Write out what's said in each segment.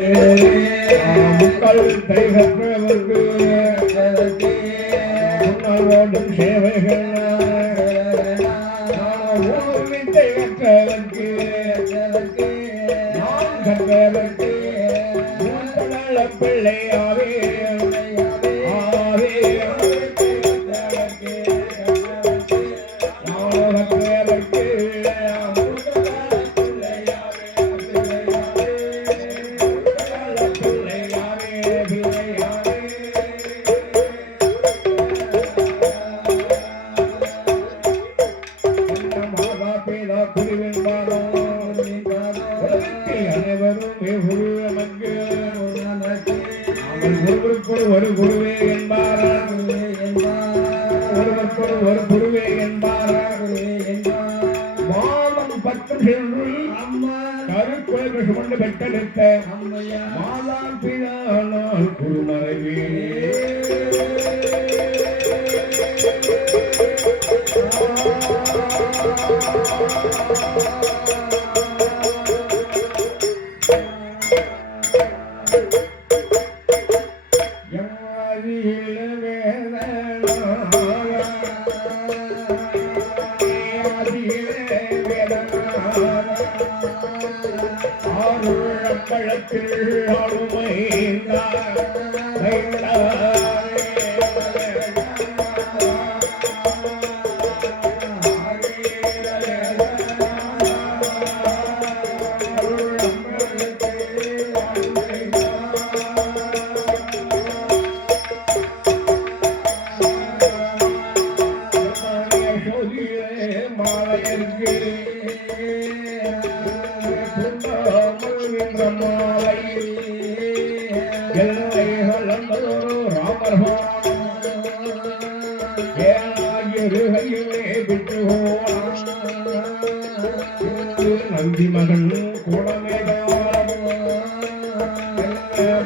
மக்கள் தைகற்றவர்க்கு முன்னோடும் சேவைகள் தைகற்றவர்க்கு நான் கற்றவர்க்கு பிள்ளையாவே ஒரு குருவே என்பார் ஒருவருக்கொரு ஒரு குருவே என்பார் மாதம் 10 கருக்குழல் சுமந்து பெற்றெடுத்த மாதா பிதானால் குருமறைவே பழத்தில் ஆளுமை நந்தி மகன் கூடமேதாரம்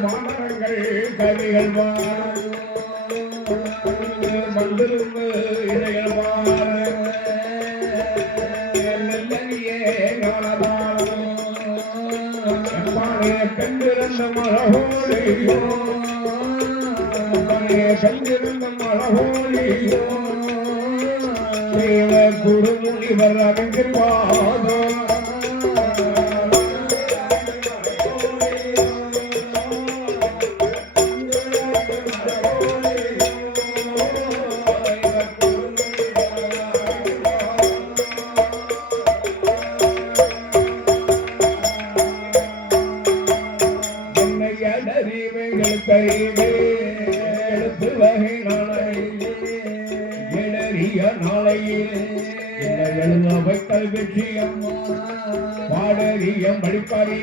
மாணவர்கள் கவிகள் வந்திருந்து இடைகள் நெல்லறியே ஞானதானம் கண்டிருந்த மழகோழியோ கண்டிருந்த மழகோழியோ குருமுனிவர் அறிந்திருப்பாதோ எழுத்து வகை நாளையில் எழுத வைத்தல் வெற்றியம் பாடறியம் படிப்பறி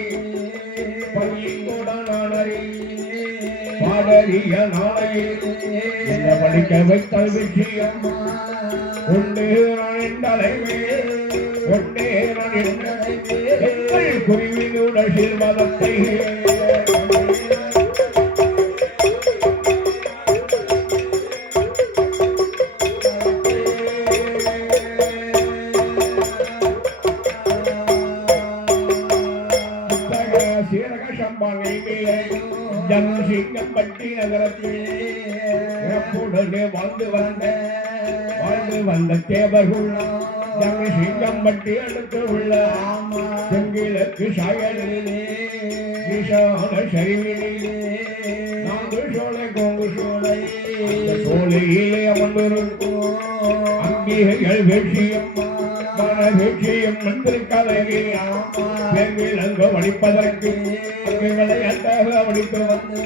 பள்ளிக்கூடானறி பாடறிய நாளையில் என்ன படிக்க வைத்தல் வெற்றியம் ஒன்றே நான் தலைவே ஒன்றே நான் குருவினுடன் சீர்வாதத்தை ஜம்ஷிங்கம்பட்டி நகரத்தில் இறப்புடனே வாழ்ந்து வந்த தேவர்கள் ஜம்ஷிங்கம்பட்டி அடுத்து உள்ள தென்கிழக்கு சாயலிலே ஈசான சரிவிலே நான்கு சோலை கோங்கு சோலை சோலையிலே அமர்ந்திருக்கும் அம்பிகைகள் வெற்றியம்மா வெற்றியும் நன்றிருக்காதே விலங்கு வடிப்பதற்கு விளையாட்டாக வடித்து வந்து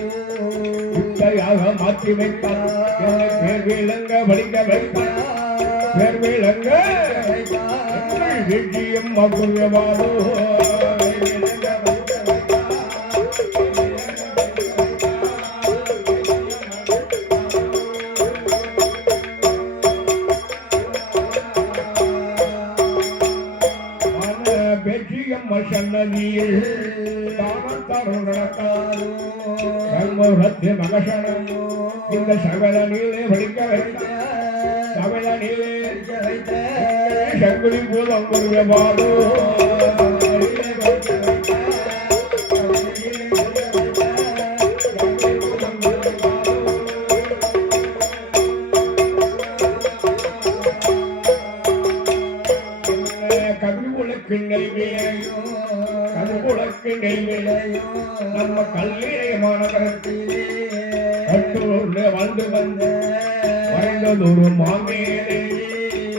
உட்டையாக மாற்றி வைத்தார் விலங்க வடிக்க வைத்தார் விலங்க வெற்றியும் மகுரியவாதோ சன்னதியில் மகசனம் இந்த சகல நீலே படிக்க வைத்த சகல நீலே சங்குலி பூதம் பாதோ நம்ம கல்லியமான கருத்திலே கட்டூர்ல வாழ்ந்து வந்த வரைந்ததொரு மாமேலே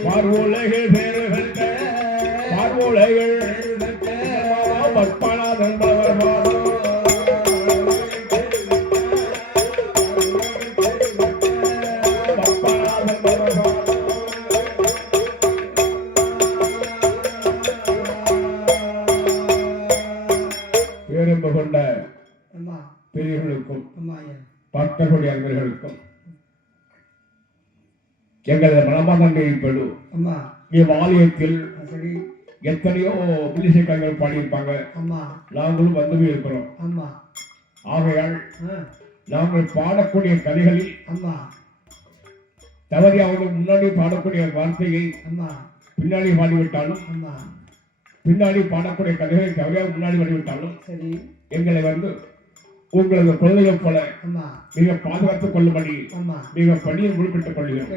பார்வுலகில் பேரு பெற்ற பார்வுலகில் பற்பனாதன் பேரும்பு கொண்ட பெரியவர்களுக்கும் பக்தர்களுடைய அன்பர்களுக்கும் எங்களது மனமாதண்டைப்படு இவ்வாலயத்தில் எத்தனையோ புலிசைக்காரர்கள் பாடியிருப்பாங்க. நாங்களும் வந்து இருக்கிறோம். ஆகையால் நாங்கள் பாடக்கூடிய கதைகளில் தவறி அவர்கள் முன்னாடி பாடக்கூடிய வார்த்தையை பின்னாடி பாடிவிட்டாலும் பின்னாடி பாடக்கூடிய கதைகளை தவறியாக முன்னாடி பாடிவிட்டாலும் எங்களை வந்து உங்களது குழந்தைகள் போல மிக பாதுகாத்துக் கொள்ளும்படி மிக பணியில் குறிப்பிட்டுக் கொள்கிறோம்.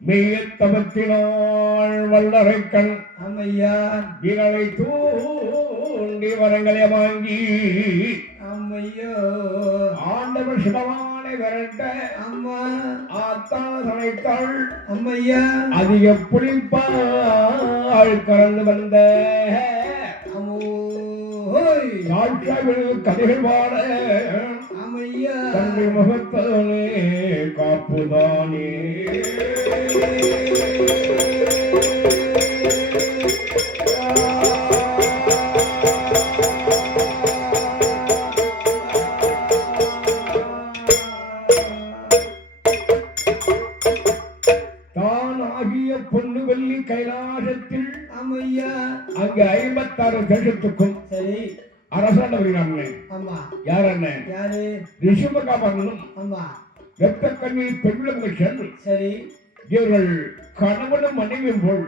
மெய்யத்தவத்தினால் வல்லரை கண் அம்மையா விரலை தூண்டி வரங்களை வாங்கி அம்மையோ ஆண்டவர் சிவமானை விரட்ட அம்மா ஆத்தான சமைத்தாள் அம்மையா அதிக புளிப்பாள் கலந்து வந்த கதைகள் பாட அம்மையா தந்தை முகத்தானே காப்புதானே பொண்ணு வெள்ளி கைலாசத்தில் அம்மையா அங்க 56 தேசத்துக்கும் சரி அரசாண்ட வருகிறாங்க. யார் அண்ணன்? ரிஷபகாபனும் வெப்ப கண்ணில் பெண்களும் சென்று சரி இவர்கள் கணவனும் மனைவியும் போல்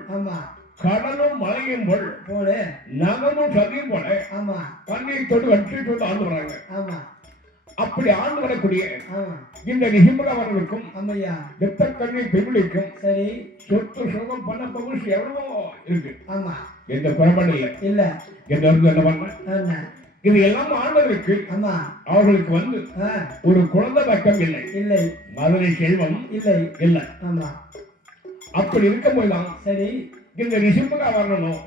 கடலும் மலையும் போல் போல நகமும் சதியும் போல கண்ணை தொட்டு வச்சு தொட்டு ஆண்டு வராங்க. அப்படி ஆண்டு வரக்கூடிய இந்த ரிஷபகாபனுக்கும் வெப்ப கண்ணில் பெண்களுக்கும் சரி சொத்து சுகம் பண்ண பகுதி எவ்வளவோ இருக்கு. எந்த குறைபாடு இல்ல என்ன பண்ண இது எல்லாம் ஆண்டவருக்கு அவர்களுக்கு வந்து ஒரு குழந்தை பக்கம் இல்லை மதுரை செல்வம் இல்லை. அப்படி இருக்கும் போதுதான் சரி இந்த ரிஷபகாபனும்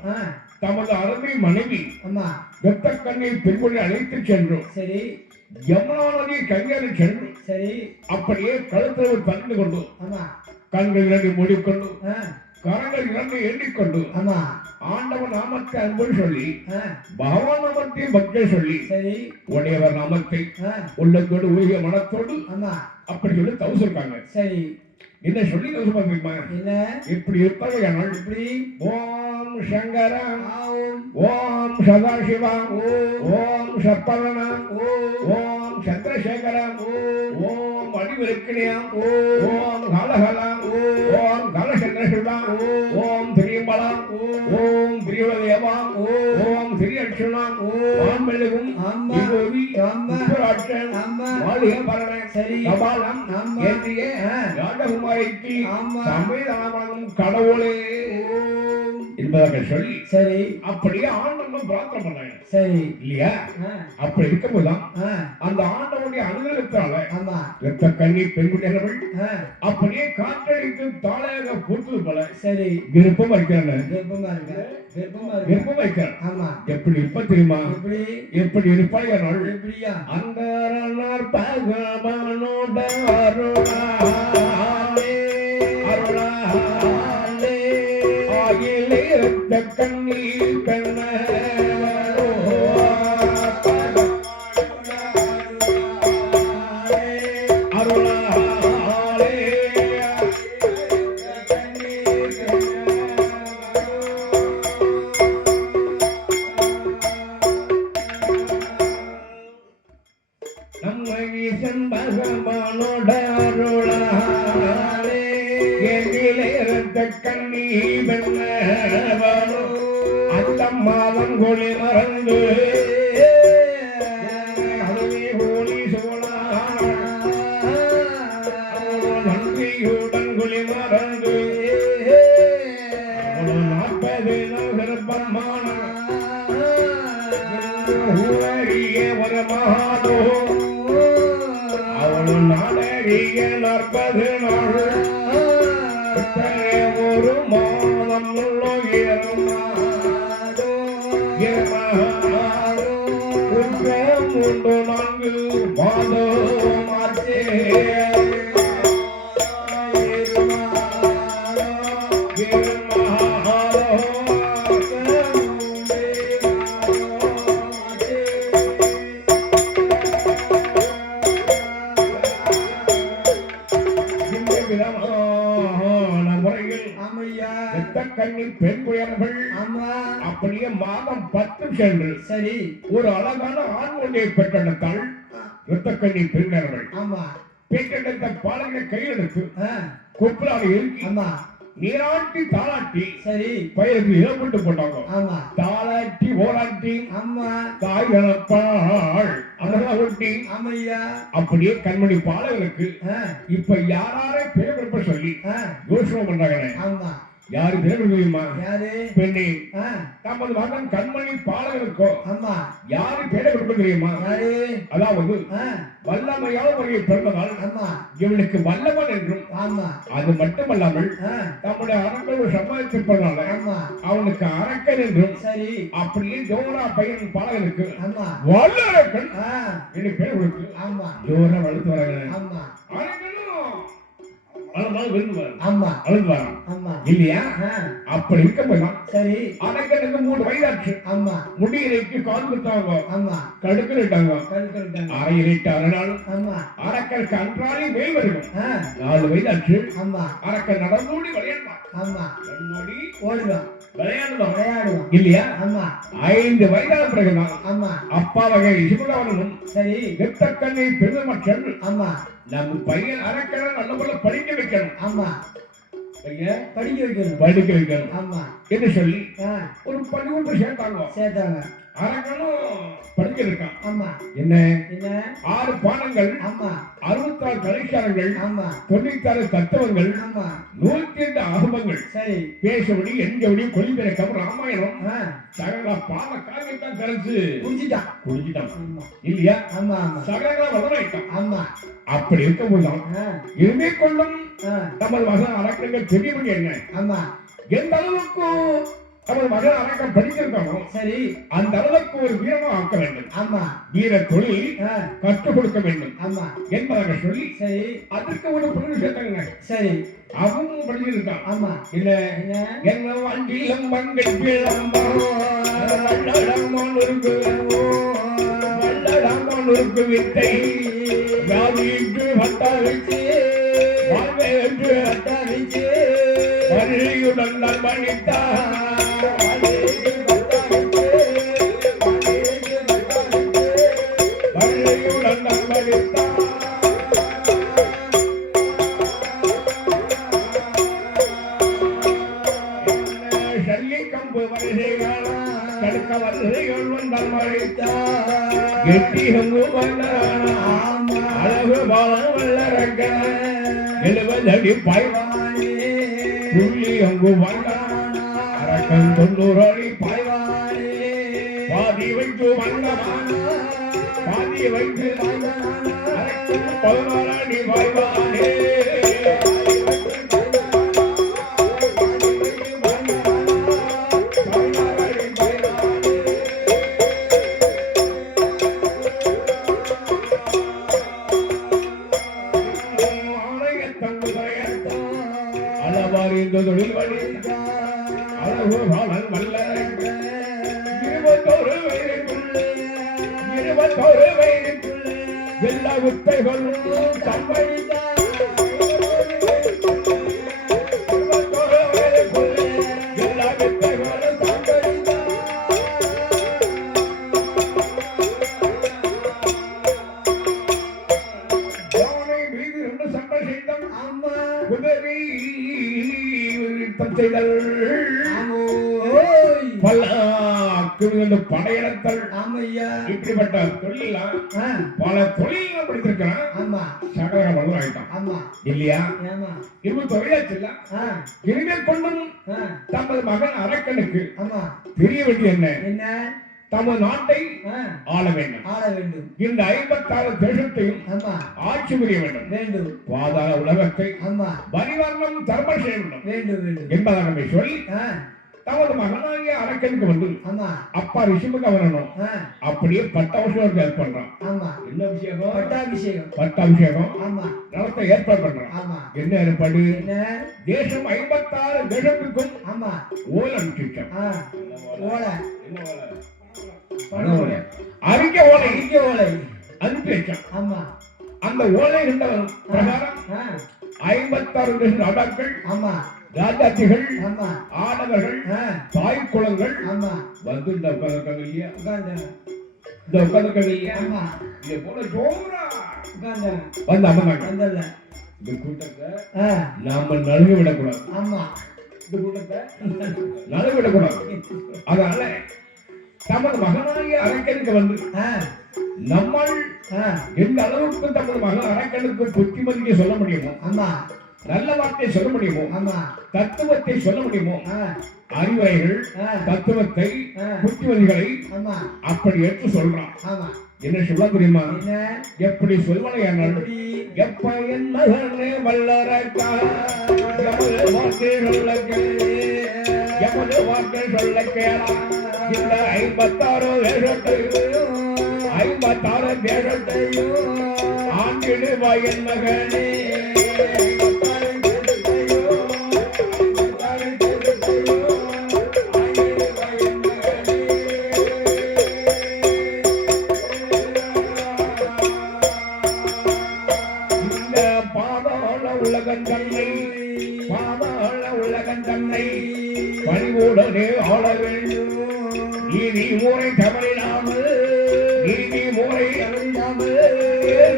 தமது அருமை மனைவி வெப்ப கண்ணில் பெண்களை அழைத்து சென்றோம். சரி யமுனா நதி கங்கரை சென்று சரி அப்படியே கழுத்தில் தந்து கொண்டு கண்கள் இரண்டு மூடிக்கொண்டு கரங்கள் இரண்டு எண்ணிக்கொண்டு ஆண்டவன் நாமத்தை அன்பு சொல்லி பகவான் நாமத்தை பக்தி சொல்லி சரி உடையவர் நாமத்தை உள்ளத்தோடு உரிய மனத்தோடு அப்படி சொல்லி தவசிருக்காங்க. சரி என்ன சொல்லி தவசிருப்பாங்க இப்படி இருப்பாங்க. இப்படி ஓம் சங்கரா ஓம் சதாசிவா ஓம் சப்பரணா ஓம் சந்திரசேகரா ஓம் அடிவிருக்கிணியா ஓம் காலகலா ஓம் காலசந்திரசிவா ஓம் திரியம்பலா ஓம் திரியுலதேவா ஓம் திரியட்சுணா ஓம் மெழுகும் விபூதி உப்புராட்சன் மாளிகபரண கபாலம் ஏந்திய ராஜகுமாரிக்கு சமயதானமாகும் கடவுளே என்பதாக சொல்லி சரி அப்படியே ஆண்டவன் பிரார்த்தனை பண்ணாங்க. சரி இல்லையா? அப்படி இருக்கும்போதுதான் அந்த ஆண்டவனுடைய அனுகிரகத்தால ரத்த கண்ணீர் பெண்குட்டிகள் அப்படியே காற்றடித்து தாளையாக பூத்தது போல சரி விருப்பம் வைக்கிறாங்க. விருப்பம் வைக்கிறார். எப்படி இருப்ப தெரியுமா? எப்படி இருப்பாய் எப்படியா அந்த பகவானோட ரத்த கண்ணீர் கண்ண நம்ம ஈசன் பகவானோட அருளாலே எதிலே ரத்த கண்ணீர் பெண்ணவனோ அந்த மாதம் கொலி மறந்து ஹோலி சோழா நன்றியுடன் கொலி மறந்து 40 நகர்பமான ஊரடி ஒரு மாதோ அவளும் நாடறிய 40 நாள் ஒரு மாதம் உண்டு 4 மாதம் ஆச்சே பெண் குயர்கள் அப்படியே மாதம் 10 சென்று சரி ஒரு அழகான ஆண் ஒன்றை பெற்றெடுத்தாள் இரத்தக்கண்ணி பெண்கள் பெற்றெடுத்த பாலங்களை கையெடுத்து கொப்புளாடி இறுக்கி நீராட்டி தாளாட்டி சரி பயிருக்கு இழப்பட்டு போட்டாங்க தாளாட்டி ஓராட்டி தாய் இழப்பாள் ஒட்டி அப்படியே கண்மணி பாலங்களுக்கு இப்ப யாராரே பேர் சொல்லி யோசனை பண்றாங்க யாரு பேர் தெரியுமா பெண்ணே நமது மகன் கண்மணி பாலகருக்கோ யாரு பேரை கொடுக்க தெரியுமா அதாவது வல்லமையான முறையை பிறந்ததால் இவனுக்கு வல்லவன் என்றும் அது மட்டுமல்லாமல் நம்முடைய அரக்கன் சம்பாதித்திருப்பதனால அவனுக்கு அரக்கன் என்றும் சரி அப்படியே ஜோரா பையன் பாலகனுக்கு வல்லரக்கன் என்று பேர் கொடுத்து ஜோரா வளர்த்து வராங்க இல்லையா அப்படி இருக்க சரி அரக்கனுக்கு 3 வயதாச்சு முடியிலைக்கு கால் கொடுத்தாங்க கடுக்கிட்டாங்க அரையிலிட்டு அரணால் அரக்கனுக்கு அன்றாடி மேல் வருகும் 4 வயதாச்சு அரக்கன் நடந்தோடி விளையாடுவான் விளையாடுவான் இல்லையா 5 வயதான பிறகுதான் அப்பா வகை சிவகாவனும் சரி இரத்தக்கண்ணை பெருமக்கள் நம்ம பையன் அரக்கனை நல்ல படிக்க வைக்கணும் படிக்க வைக்கணும் என்று சொல்லி ஒரு பள்ளிக்கூடம் சேர்த்தாங்க அரக்கனும் படிக்க இருக்கான் என்ன 6 பாடங்கள் 66 கலைச்சாரங்கள் 96 தத்துவங்கள் 108 ஆகமங்கள் சரி பேசபடி எஞ்சபடி கொலிபிறக்கம் ராமாயணம் சகல பாவ காரியத்தான் கரைச்சு குடிச்சிட்டான் இல்லையா சகல வளராயிட்டான் அப்படி இருக்கும்போதுதான் இனிமே கொள்ளும் நமது மகன் அரக்கங்கள் தெரியபடி என்ன எந்த அளவுக்கு நமது மகன் அரக்கம் படிச்சிருக்கானோ சரி அந்த அளவுக்கு ஒரு வீரமா ஆக்க வேண்டும் வீர தொழில் கற்றுக் கொடுக்க வேண்டும் என்பதாக சொல்லி சரி அதுக்கு ஒரு பொருள் சேர்த்தாங்க சரி அவனும் படிச்சிருக்கான் இல்ல என்ன வண்டியிலும் மங்கை வல்லடாமலுக்கு வித்தை ஜாதிக்கு வட்டாவிச்சு வாழ்வை என்று வட்டாவிச்சு வரியுடன் நான் மணித்தான் அழகு பாலம் வல்லரக்க 70 அடி பாய்வானே புள்ளி அங்கு வந்தான் அரக்கன் 90 அடி பாய்வானே பாதி வைத்து வந்தமான பாதி வைத்து 16 அடி பாய்வானே எல்லா வித்தைகளும் சம்பளித்தான் எல்லா வித்தைகளும் சம்பளித்தான் மீது ரெண்டு சண்டை செய்தான் குதிரை செய்தல் படையெடுத்தல் இப்படிப்பட்ட தொழில் பல தொழில் படித்திருக்கிறான் சகல வளம் ஆயிட்டான் இல்லையா 20 வயதாச்சு இல்ல இனிமேல் கொண்டும் தமது மகன் அரக்கனுக்கு தெரிய வேண்டிய என்ன தமது நாட்டை ஆள வேண்டும். இந்த 56 தேசத்தையும் ஆட்சி புரிய வேண்டும். பாதாள உலகத்தை பரிவர்ணம் தர்மம் செய்ய வேண்டும் என்பதாக நம்மை சொல்லி தமது மகனாகிய அரக்கனுக்கு வந்து அப்பா ரிஷிமுக வரணும். அப்படியே பட்டாபிஷேகம் ஏற்பாடு பண்றான். என்ன அபிஷேகம்? பட்டாபிஷேகம் நடத்த ஏற்பாடு பண்றான். என்ன ஏற்பாடு? தேசம் 56 தேசத்துக்கும் ஓலை அனுப்பிச்சான். அறிக்கை ஓலை அனுப்பி வச்சான். அந்த ஓலை இருந்த பிரகாரம் 56 தேச ராஜாக்கள், ராஜாத்திகள், ஆடவர்கள், தாய் குளங்கள் வந்து இந்த உட்கார்ந்துருக்காங்க இல்லையா? இந்த உட்கார்ந்துருக்காங்க இல்லையா? இதை போல ஜோரா வந்து அமர்ந்தாங்க. இந்த கூட்டத்தை நாம நழுவி விடக்கூடாது. இந்த கூட்டத்தை நழுவி விடக்கூடாது. அதனால தமது மகனாகிய அரக்கனுக்கு வந்து நம்மால் எந்த அளவுக்கு தமது மகன் அரக்கனுக்கு புத்திமதியை சொல்ல முடியுமோ, நல்ல வார்த்தையை சொல்ல முடியுமோ, தத்துவத்தை சொல்ல முடியுமோ, அறிவுரைகள், தத்துவத்தை, புத்திமதிகளை அப்படி எடுத்து சொல்றான். என்ன சொல்ல தெரியுமா? எப்படி சொல்வனையானால் எப்ப என்ன வல்லரக்கா எமது வார்த்தை சொல்ல கேளா. இந்த 56 தேசத்தையும் 56 தேசத்தையும் ஆண்டிடுவா என் மகனே. தன்னை பணிவுடனே ஆள வேண்டும். நீதி முறை தவறிடாமல்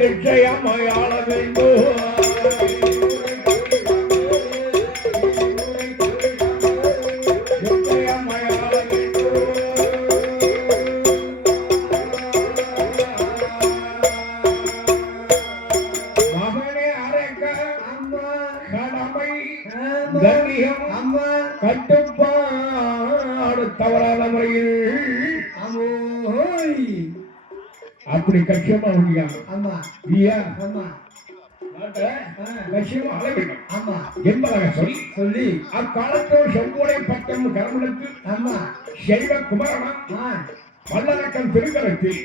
நிச்சயமாய் ஆள வேண்டும். கட்டுப்பாடு தவறாத முறையில் அப்படி கட்சியமா என்பதாக சொல்லி அக்காலத்தில் செங்கோடை பட்டம் கரமனுக்கு செல்வ குமரனா வல்லரக்கன் திருக்கரத்தில்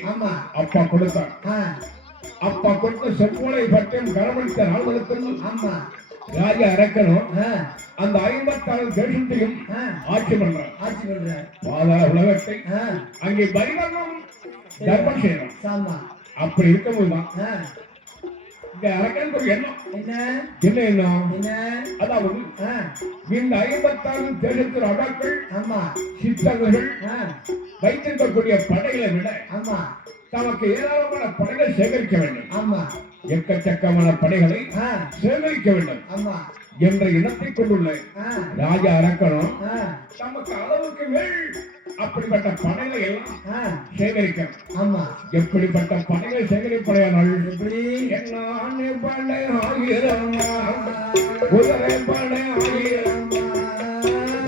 அப்பா கொடுத்தார். அப்பா கொடுத்த செங்கோடை பட்டம் கரமளித்த நாள்களுக்கு ராஜா அரக்கனும் அந்த 56 தேசத்தையும் ஆட்சி பண்றான். பாதாள உலகத்தை அங்கே பரிவர்ணம் தர்மம் செய்யறான். அப்படி இருக்கும்போதுதான் இந்த அரக்கனுக்கு ஒரு எண்ணம். என்ன எண்ணம்? அதாவது இந்த 56 தேசத்து ராஜாக்கள், சித்தர்கள் வைத்திருக்கக்கூடிய படைகளை விட தமக்கு ஏராளமான படைகள் சேகரிக்க வேண்டும். எக்கச்சக்கமான படைகளை சேகரிக்க வேண்டும் என்ற இனத்தை கொண்டுள்ள ராஜா அரக்கனும் தமக்கு அளவுக்கு மேல் அப்படிப்பட்ட படைகளை எல்லாம் சேகரிக்கணும். எப்படிப்பட்ட படைகளை சேகரிப்படையானால் படை 1000 குதிரை படை 1000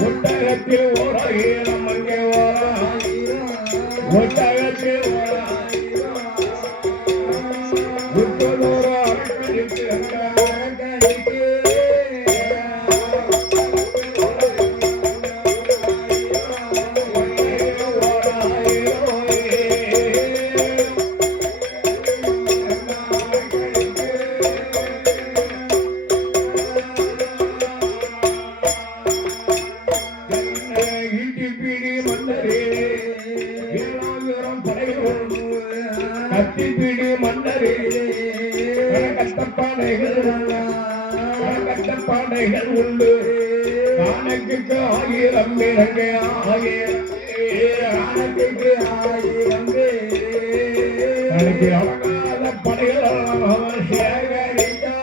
ஒட்டகத்தில் 1000 அங்கே 1000 ஒட்டகத்தில் 1000 கத்திப்பிடி மன்னரே கட்டப்பானைகள் உண்டு. ஆனக்கு 1000 பேரங்க 1000 தனக்கு அழகாத படைகள் சேகரித்தார்.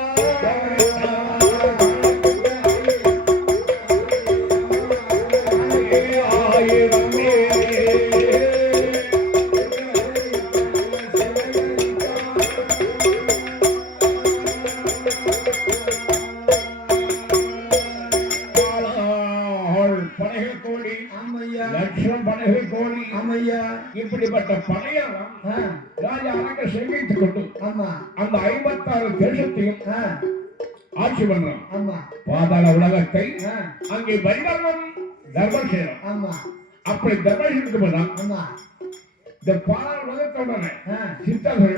இப்படி அரங்க சேமித்துக் கொண்டு ஆமா அந்த 56 தேசத்தையும் ஆட்சி பண்றான். ஆமா பாதாள உலகத்தை அங்கே வைரவம் தர்மம் செய்யறான். ஆமா அப்படி தர்மம் இருக்கும். ஆமா இந்த பாதாள உலகத்தோட சித்தர்கள்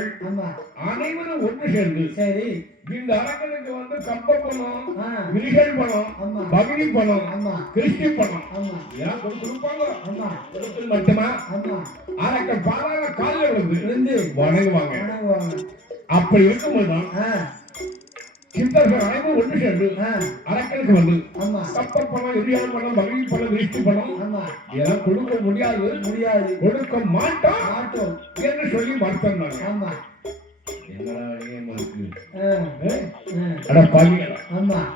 அனைவரும் ஒன்று சேர்ந்து சரி இந்த அரங்கனுக்கு வந்து கப்ப பணம், விழிகள் பணம், பகுதி பணம், கிறிஸ்டி பணம் இதெல்லாம் கொடுப்பாங்க. மட்டுமா அரக்க பாதாள காலில் விழுந்து வணங்குவாங்க. அப்படி இருக்கும்போதுதான் சித்தர்கள் அனைவரும் ஒன்று சேர்ந்து அரக்கனுக்கு வந்து கப்ப பணம், இடியால் பணம், பகுதி பணம், கிறிஸ்டி பணம் இதெல்லாம் கொடுக்க முடியாது, கொடுக்க மாட்டோம் என்று சொல்லி மறுத்தாங்க.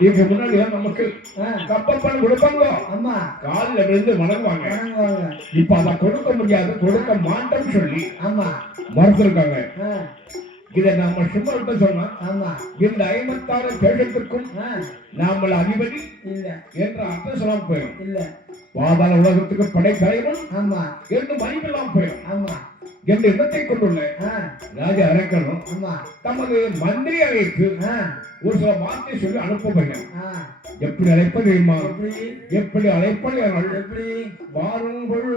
இதுக்கு முன்னாடி நமக்கு கப்பல் கொடுப்பாங்க, காலில் விழுந்து வணங்குவாங்க. இப்ப அதை கொடுக்க முடியாது, கொடுக்க மாட்டோம் சொல்லி மறுத்திருக்காங்க. இதை நம்ம சும்மா விட்டு சொன்னா இந்த 56 தேசத்துக்கும் நாம அதிபதி என்ற அர்த்தம் சொல்லாம போயிடும். இல்ல பாதாள உலகத்துக்கு படை தலைவன் என்று மதிப்பெல்லாம் போயிடும். என்ற இடத்தை கொண்டுள்ள ராஜ அரக்கனும் தமது மந்திரி அழைப்பு ஒரு சில வார்த்தை சொல்லி அனுப்பப்படும். எப்படி அழைப்பது தெரியுமா? எப்படி அழைப்பது? எப்படி வாருங்கள்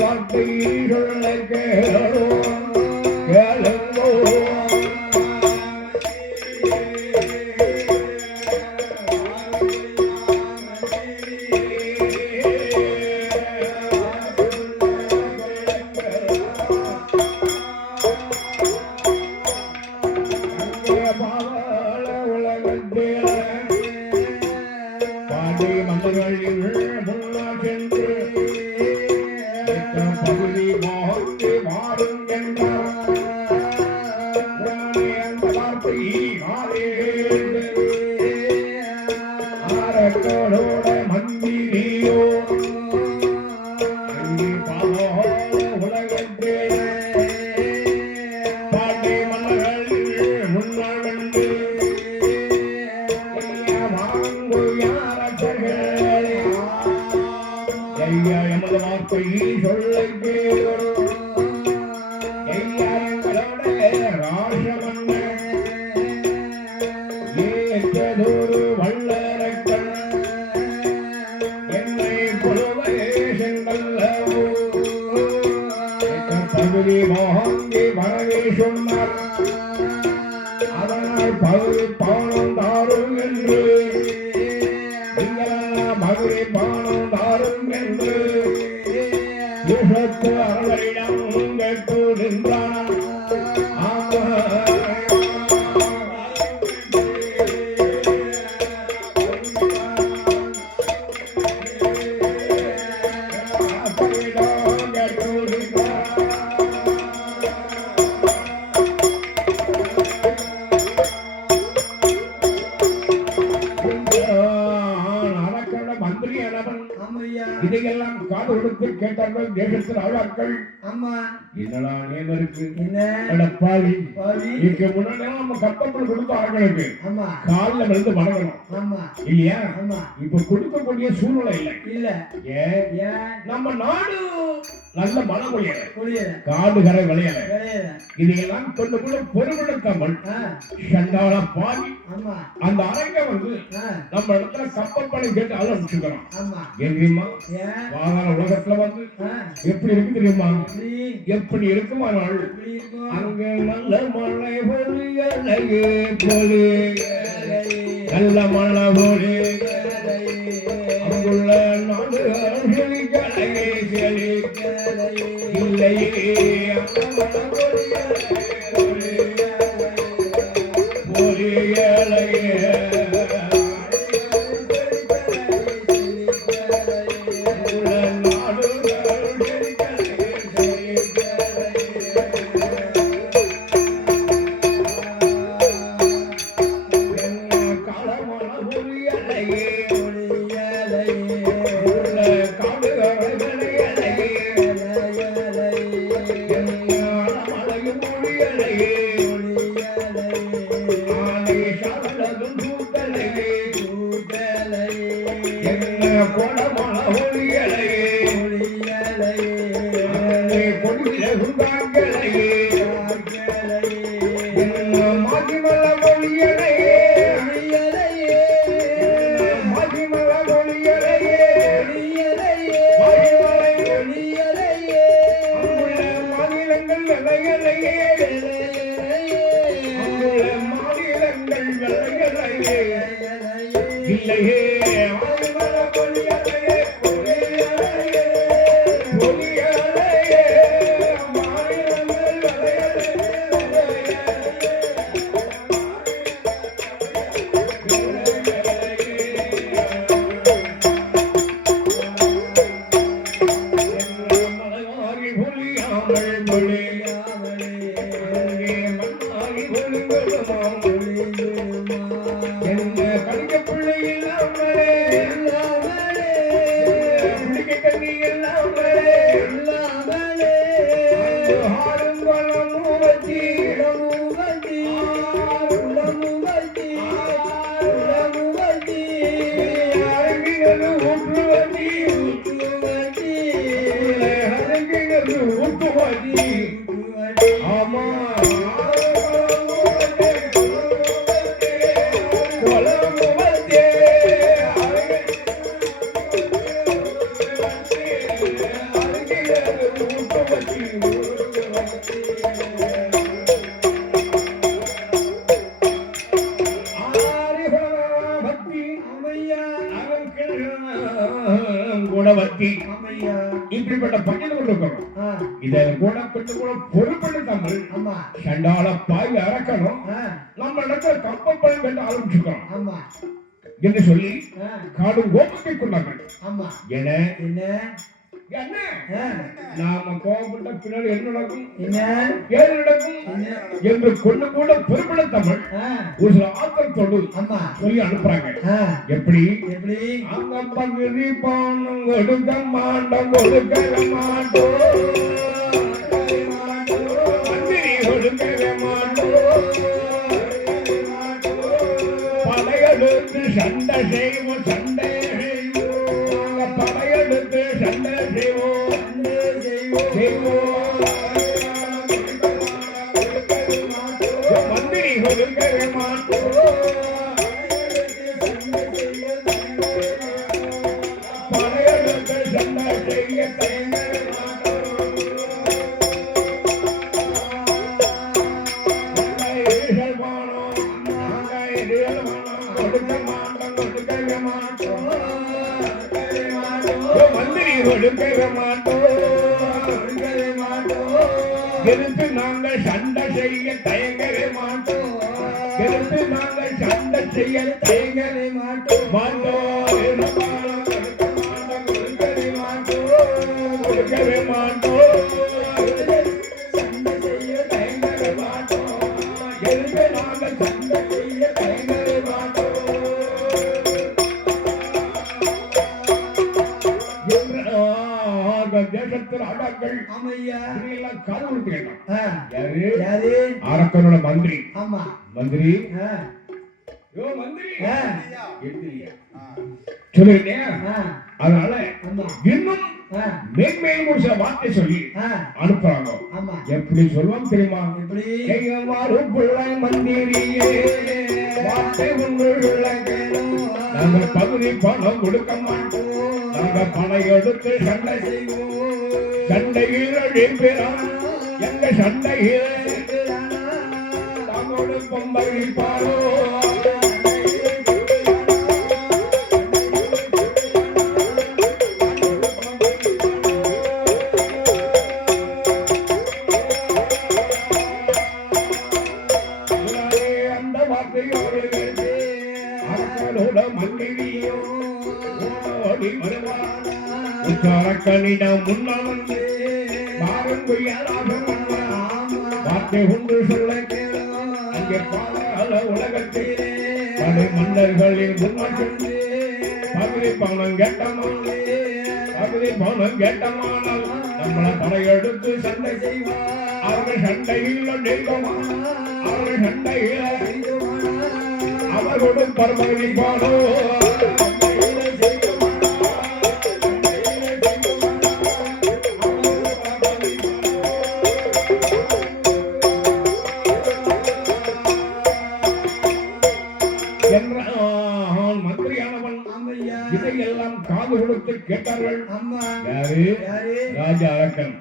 வார்த்தை சொல்ல கேளோ அதனால் பகுதி பானம் தாரும் என்று மதுரை பானம் தாரும் என்று அவர்களிடம் கேட்டு நின்றான். இதையெல்லாம் காது கொடுத்து கேட்டார்கள் தேசத்தில் ஆழ்வார்கள். என்னடா நேம் இருக்கு, பாவி இதுக்கு முன்னாடி நம்ம கப்பல் கொடுத்த ஆட்களுக்கு காலில் விழுந்து வணங்கணும் இல்லையா? இப்ப கொடுக்கக்கூடிய சூழ்நிலை இல்லை. ஏன் நம்ம நாடு நல்ல மழை பொழியல, காடு கரை விளையல. இதையெல்லாம் கொண்டுக்குள்ள பொருட்படுத்தாமல் சண்டாள பாவி அந்த அரங்க வந்து நம்ம இடத்துல கப்பல் பணி கேட்டு ஆலோசிச்சுக்கிறோம். தெரியுமா பாதாள உலகத்துல வந்து எப்படி இருக்கு தெரியுமா? எப்படி இருக்குமா நாள் அங்க நல்ல மழை பொழியலையே பொழி நல்ல மழை பொழி அங்குள்ள நாடு செழிக்கலையே செழிக்கலையே இல்லையே பொழியலையே மலையும் இல்லையே குணவர்த்தி இப்படிப்பட்ட பையன் கொண்டிருக்கணும். இதை கூட கொஞ்சம் கூட பொறுப்பெடு தமிழ் சண்டால பாய் அறக்கணும். நம்ம இடத்துல கப்பல் கண்டு ஆரம்பிச்சுக்கணும் என்று சொல்லி காடும் கோபத்தை கொண்டார்கள். என்ன நாம கோபப்பட்ட பின்னாடி என்ன நடக்கும் ஏது நடக்கும் என்று கொண்டு கூட பொறுப்பட தமிழ் ஒரு சில ஆத்திரத்தோடு சொல்லி அனுப்புறாங்க. எப்படி அந்த பகுதி பானம் கொடுக்க மாட்டோம் கொடுக்க மாட்டோம் கொடுக்க மாட்டோம் படையெடுத்து சண்டை செய்வோம் சண்டை படையெடுத்து சண்டை செய்வோம் மந்திரி கொடுக்கவே மாட்டோம் படையெடுத்து சண்டை செய்ய கொடுக்கவே மாட்டோம் எதிர்த்து நாங்கள் சண்டை செய்ய தயங்கவே மாட்டோம் எதிர்த்து நாங்கள் சண்டை செய்ய தயங்கவே மாட்டோம் கொடுக்கவே மாட்டோம் சண்டை செய்ய தயங்கவே மாட்டோம் எதிர்த்து நாங்கள் சண்டை செய்ய தயங்கவே மாட்டோம். தேசத்தில் ஆடாக்கள் காது கொடுத்து கேட்டான். அரக்கனோட மந்திரி மந்திரி சொல்லிருக்கேன். அதனால இன்னும் மேன்மேலும் ஒரு சில வார்த்தை சொல்லி அனுப்புறாங்க. எப்படி சொல்லுவாங்க தெரியுமா? பிள்ளை மந்திரியே வார்த்தை நாங்க பகுதி பணம் கொடுக்க மாட்டோம். நாங்க பணம் எடுத்து சண்டை செய்வோம். சண்டையில் அழிப்பிறான் எங்க சண்டையில் தமோடு பொம்பளிப்பாரோ அந்த வார்த்தையோடு மந்திரியோ ஓடி வருவார். அரக்கனிடம் முன்னால் வந்து வார்த்தை ஒன்று சொல்ல அங்கே பால உலகத்திலே படை மன்னர்களின் முன்னால் சென்று பகுதி பணம் கேட்டமானால் நம்மளை படையெடுத்து சண்டை செய்வார். அவர்கள் சண்டையில் அவர்கள் சண்டையில் அவர்களுடன் பரமளிப்பானோ இதையெல்லாம் காது கொடுத்து கேட்டார்கள். யாரு? ராஜா அரக்கன்.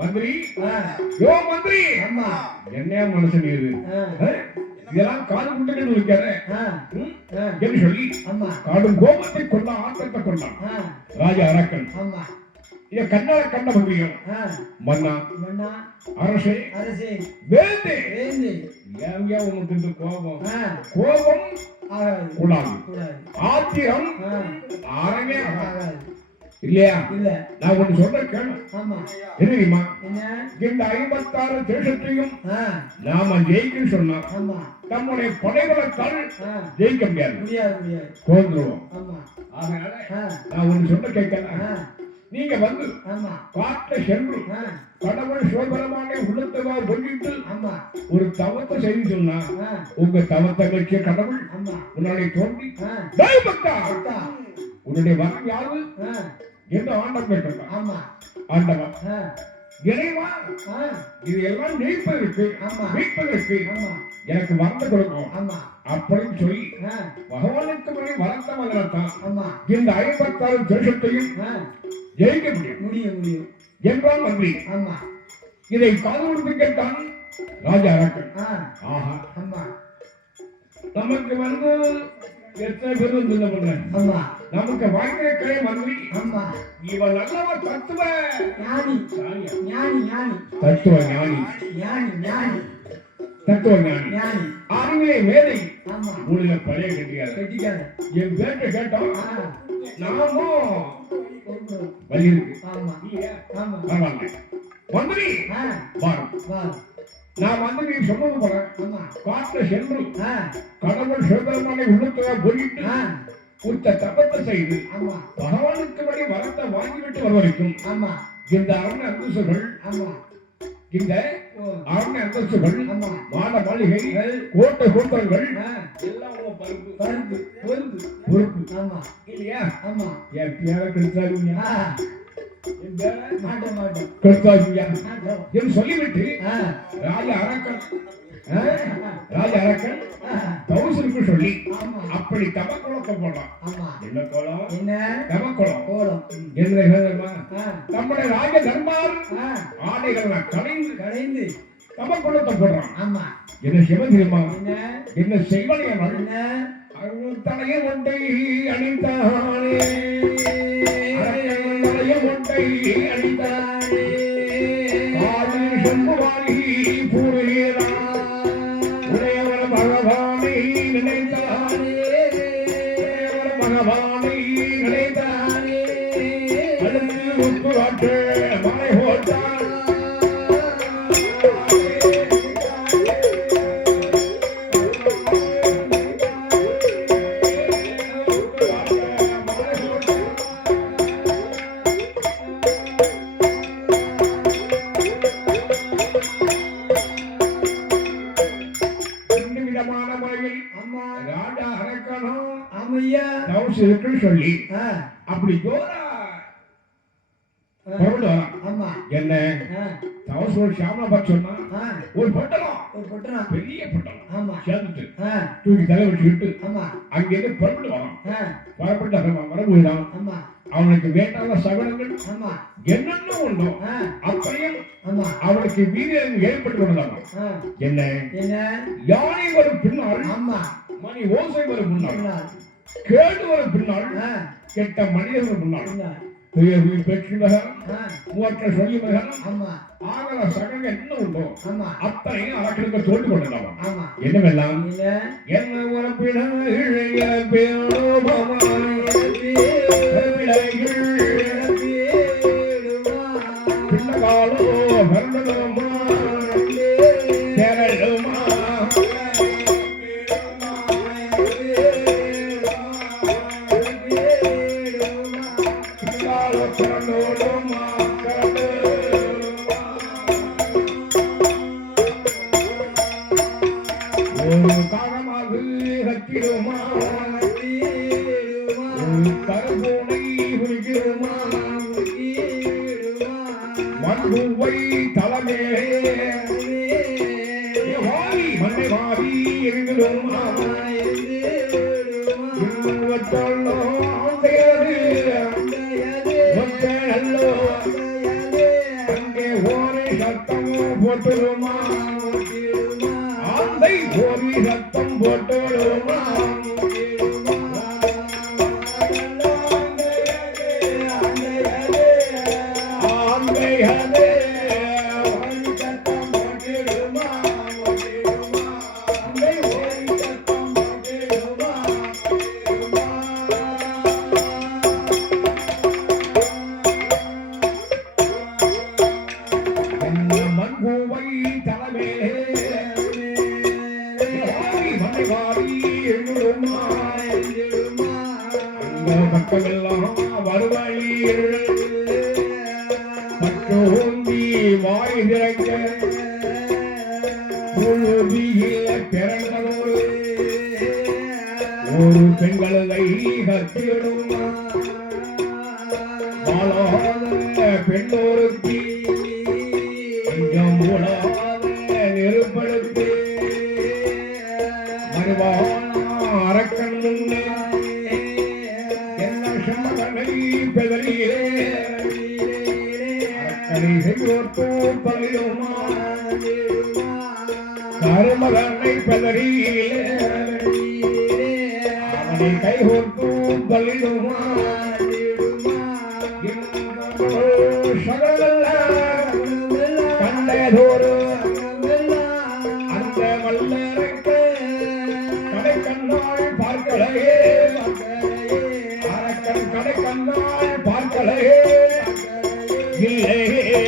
மந்திரி யோ மந்திரி என்ன மனுஷன் இது இதெல்லாம் காடு குண்டுகள் இருக்கிறேன் என்று சொல்லி காடும் கோபத்தை கொண்டான், ஆட்டத்தை கொண்டான் ராஜா அரக்கன். இத கண்ணால கண்ட முடியும். மன்னா அரசே வேந்தே, ஏன் உனக்கு இந்த கோபம்? கோபம் கூடாது, ஆத்திரம் ஆரவே ஆகாது இல்லையா? நான் ஒண்ணு சொல்ற கேளு. தெரியுமா, இந்த 56 தேசத்தையும் நாம ஜெயிக்க சொன்னா நம்முடைய படைகளத்தால் ஜெயிக்க முடியாது, தோன்றுவோம். அதனால நான் ஒண்ணு சொல்ல கேட்கல, நீங்க வந்து காட்ட சென்று கடவுள் சிவபெருமான உள்ளத்தவா பொங்கிட்டு ஒரு தவத்தை செய்து சொன்னா உங்க தவத்தை வச்ச கடவுள் உன்னுடைய தோன்றி உன்னுடைய வரம் யாரு என்று ஆண்டவன் கேட்டான். ஆண்டவன் இறைவா, இது எல்லாம் நீப்பதற்கு மீட்பதற்கு எனக்கு வரத்தை கொடுக்கும் அப்படின்னு சொல்லி பகவானுக்கு முறை வளர்த்த மகனத்தான் இந்த 56 தேசத்தையும் ஜெயிக்க முடியும் என்றால் மந்திரி. இதை காதோடு கேட்டான் ராஜா அரக்கன். ஆஹா, நமக்கு வந்து எத்தனை பேர் வந்து நமக்கு வாழ்க்கை கை மந்திரி. இவன் நல்லவன், தத்துவ ஞானி, தத்துவ ஞானி, தத்துவ ஞானி, ஆண்களே மேதை, மூலில பழைய கட்டிக்கார. என் பேட்டை கேட்டோம், நாமும் வழி இருக்கு மந்திரி. நான் வந்து நீ சொன்னது போல காட்ட சென்று கடவுள் சிவபெருமானை உள்ளத்துல போயிட்டு உத்த தபத்தை செய்து பகவானுக்கு வழி வரத்தை வாங்கிவிட்டு வருவரைக்கும் இந்த அரண்ய அந்தஸ்துகள், இந்த அரண்ய அந்தஸ்துகள், மாட மாளிகைகள், கோட்டை கோட்டங்கள் எல்லாம் பொறுப்பு இல்லையா? என் பேர கிடைச்சாருங்க சொல்லிவிட்டு ராஜா அரக்கன் கௌசலுக்கு சொல்லி அப்படி தவக்குளத்தை போடுறான். என்ன கோலம்? தவக்குளம் என்ன? நம்முடைய ராஜ தர்மார் ஆடைகள் கலைந்து தவக்குளத்தை போடுறான். என்ன சிவன் தெரியுமா? என்ன செய்வனையவன் தலைய ஒன்றை அணிந்தானே, ஒன்றை அணிந்தானே, காவி செம்புவாரி பூரீரான் உடையவர் பகவானை நினைத்தானே, பகவானை நினைத்தானே, அடுத்து உப்பு காட்டு மலை போட்டான். சொல்லி அப்படி ஜோரா என்ன சாமனா பார்த்து சொன்னா ஒரு பொட்டலம், பெரிய பொட்டலம் சேர்ந்துட்டு தூக்கி தலை வச்சுக்கிட்டு அங்கிருந்து புறப்பட்டு வரான். புறப்பட்டு வரப்போயிடான். அவனுக்கு வேண்டாத சகலங்கள் என்னென்ன உண்டோ அப்படியும் அவனுக்கு வீரம் ஏற்பட்டு கொண்டதாமா. என்ன யானை வரும் பின்னால் மணி ஓசை வரும் முன்னால், கேடு வரும் பின்னால் கெட்ட மனிதர்கள் முன்னால் மூவற்ற சொல்லி ஆகல சகங்க என்ன உண்டோ அத்தனையும் அரக்கனுக்கு தோண்டு கொண்டதாமா. என்னவெல்லாம் என்ன உறப்பின பின்னகாலோ பிறந்ததுமா கேரளமா தலைமே மண்ணை மாறி எரிந்துடுமா அங்கே ஓரை சத்தமும் போட்டுருமா, ஆந்தை ஓரி சத்தம் இந்த பக்கமெல்லாம் வருவழியில் பற்றோங்கி வாய் திறக்க பிறந்ததோடு ஒரு பெண்களை கத்திடும் பெண்ணோருக்கு கொஞ்சம் மூடாத நெருப்படுத்தி அரக்கன் முன்னே என்ன சாதனை பெதறியே அரக்கனை செய்வோர்த்தோ பகிருமா கருமதனை பெதறியே அவனை கைகோர்த்தோ பகிருமா கண்டதோரு அந்த வல்லரக்கு கடை கண்ணாள் பார்க்கலையே அரக்கன் கடை கண்ணாள் பார்க்கலையே இல்லையே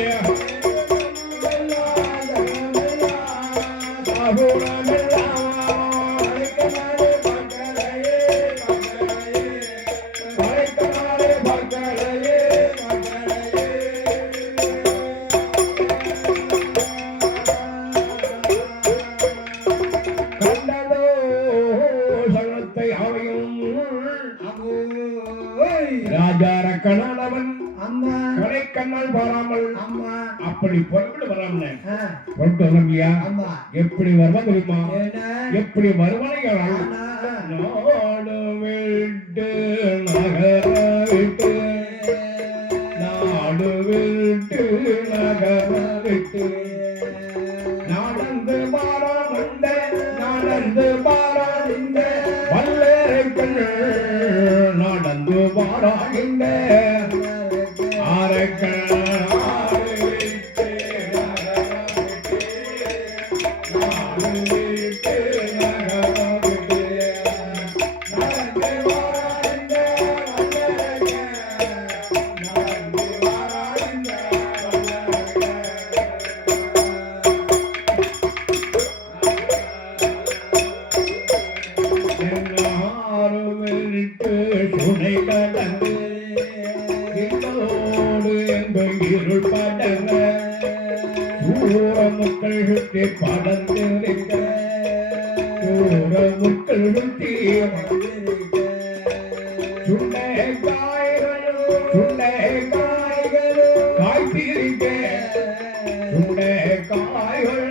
ராஜா ரக்கனானவன் கடை கண்ணால் பாராமல் அப்படி பொருட்கள் வராம பொருட்கள் வரலையா எப்படி வருவா தெரியுமா எப்படி வருவான நாடு விட்டு நகர விட்டு நாடு விட்டு நகர விட்டு நடந்து பாராமண்ட நடந்து பாராண்ட வல்லரைக்கண் நடந்து பாராகின்ற அரக்கன் துணை கடந்து இருள் படங்க ஊரமுக்கள் சுற்றி படர்ந்திருக்க ஊரமுக்கள் சுற்றி சுண்டை காய்களும் காய்த்திருக்க சுண்டை காய்களும்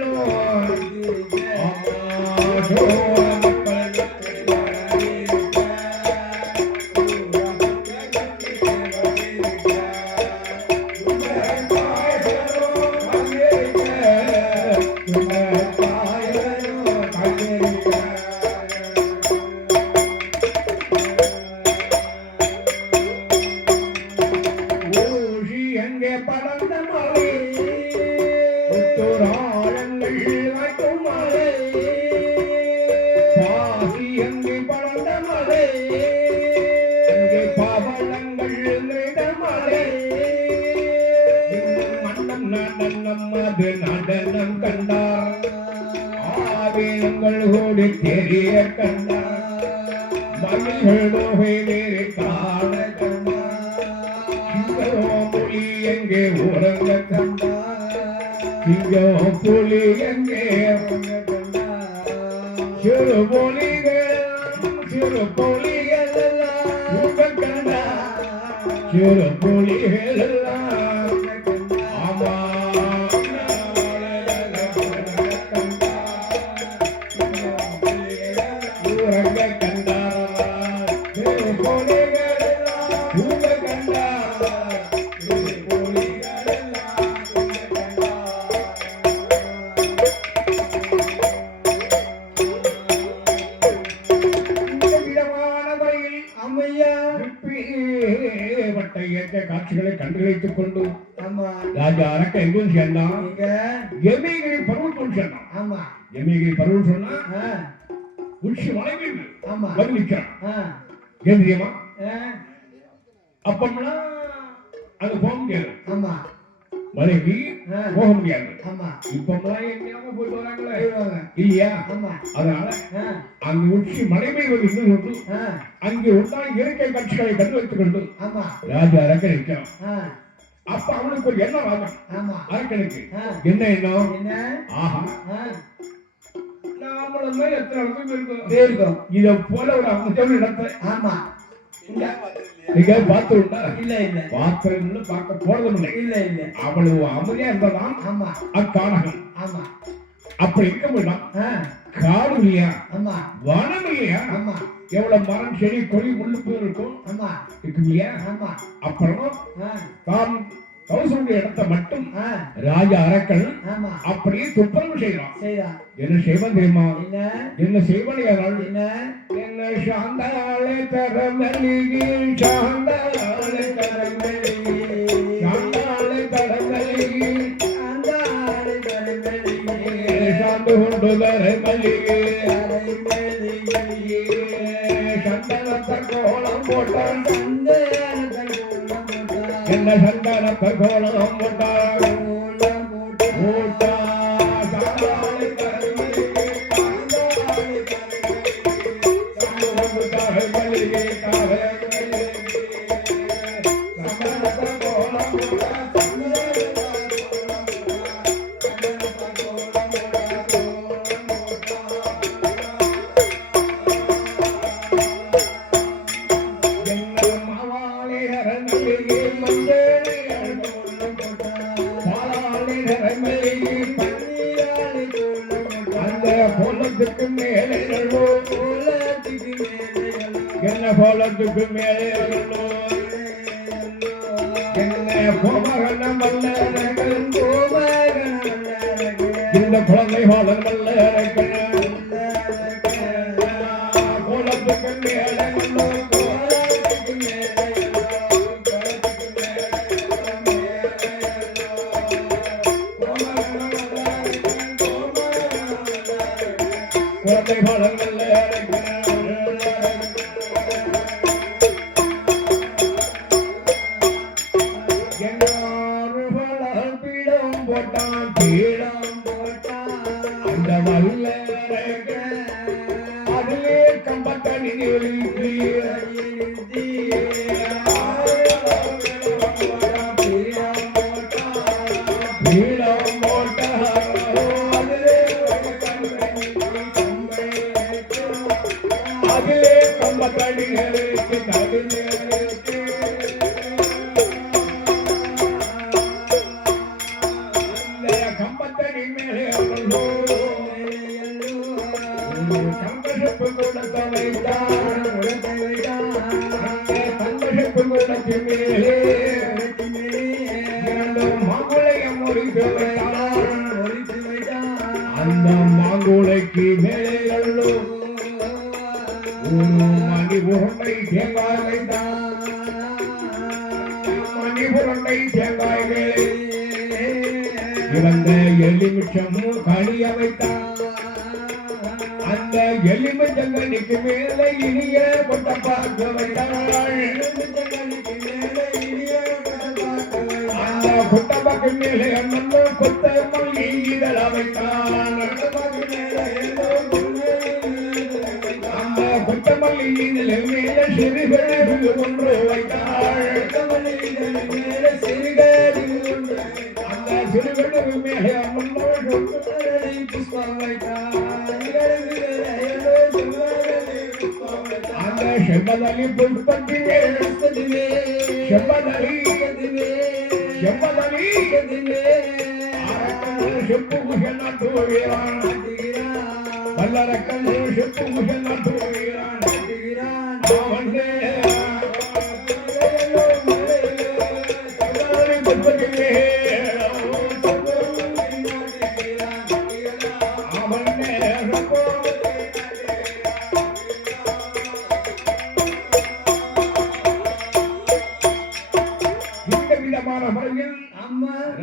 நடனம் கண்டார் ஆவேனங்கள் ஓடி தெரிய கண்டார் மகிழ்கள் நோகை வேறு காண கண்டார் புலி எங்கே உறங்க கண்டார் சிங்கம் புலி எங்கே உறங்க கண்டார் சிறு புலிகள் உங்க கண்டார் சிறு புலிகள் ஆமா காட்சிகளை கண்டுகளித்துக் கொண்டு ராஜா அரக்க எங்கும் சேர்ந்தான் எமயகிரி பருவத்தோடு சேர்ந்தான் எமயகிரி பருவம் சொன்னா உச்சி மலை மீது வந்து நிற்கிறான் ஏன் தெரியுமா அப்பம்னா அது போக முடியாது மலைக்கு போக முடியாது. ஆமா. இப்பெல்லாம் எங்கேயாவது போயிட்டு வராங்களே இல்லையா? ஆமா. அதனால அங்கு உச்சி மலை மீது இருந்து கொண்டு அங்கே உண்டான இயற்கை காட்சிகளை கண்டு வைத்துக் கொண்டு ராஜா அரக்க நிற்கிறான். அப்ப அவனுக்கு ஒரு எண்ணம் ஆகும். அரக்கனுக்கு என்ன எண்ணம்? ஆஹா, நாமளும் எத்தனை இருக்கும் இதை போல ஒரு அமைச்சர் இடத்தை நீங்க பார்த்து இல்ல இல்ல பார்த்து பார்க்க போறதும் இல்லை. இல்ல இல்ல அவ்வளவு அமைதியா இருந்ததான் அக்கானகம். ஆமா, அப்படி இருக்க முடியும். காடு இல்லையா? ஆமா. வனம் இல்லையா? ஆமா. எவ்வளவு மரம் செடி கொடி முள்ளுப்பு இருக்கும். ஆமா, இருக்கு இல்லையா? ஆமா. அப்புறம் தாம் கௌசலுடைய இடத்தை மட்டும் ராஜா அரக்கன் அப்படியே துப்புரவு செய்யறான். என்ன செய்வான் தெரியுமா? என்ன செய்வான்? என்ன சாந்தாளே தரமலிகி, சாந்தாளே தரமலிகி, சாந்தாளே தரமலிகி, சாந்தாளே தரமலிகி, சாந்து கொண்டு தரமலிகி, சந்தனத்த கோலம் போட்டான். என்ன சந்தானத்த கோலம் போட்டான். கோலத்துக்கு மேலே என்ன கோலத்துக்கு மேலே என்ன கோமகனம் வல்லர்கள், இந்த குழந்தை பாலன் வல்லர்கள் கோலத்துக்கு மேலே குழந்தை பாலன் அந்த மாங்குளைக்கு மேலே மணி உருண்டை தேங்காய் வைத்தான். மணி உருண்டை தேங்காய் மேலே இவந்த எலுமிச்சம் கனிய வைத்தான். அந்த எலுமிச்சங்கனிக்கு மேலே இனிய கொட்ட பார்க்க வைத்தாள். அந்த கொட்டப்பாக்கு மேலே அண்ணன் கொத்த மல்லி இதழ வைத்தான். அந்த கொட்ட மல்லி இதழ மேலே சிறுகழிவு ஒன்று வைத்தாள். அந்த சிறுகழிவு மேலே அண்ணன் புஷ்பம் வைத்தாள். அந்த செவ்வதலி புஷ்பத்திலே செவ்வதலி செவ்வதலி செப்பு குஷன் நாட்டுகிறான். வல்லரக்கன் செப்பு குஷன் நாட்டுகிறான். புஷ்பத்திலே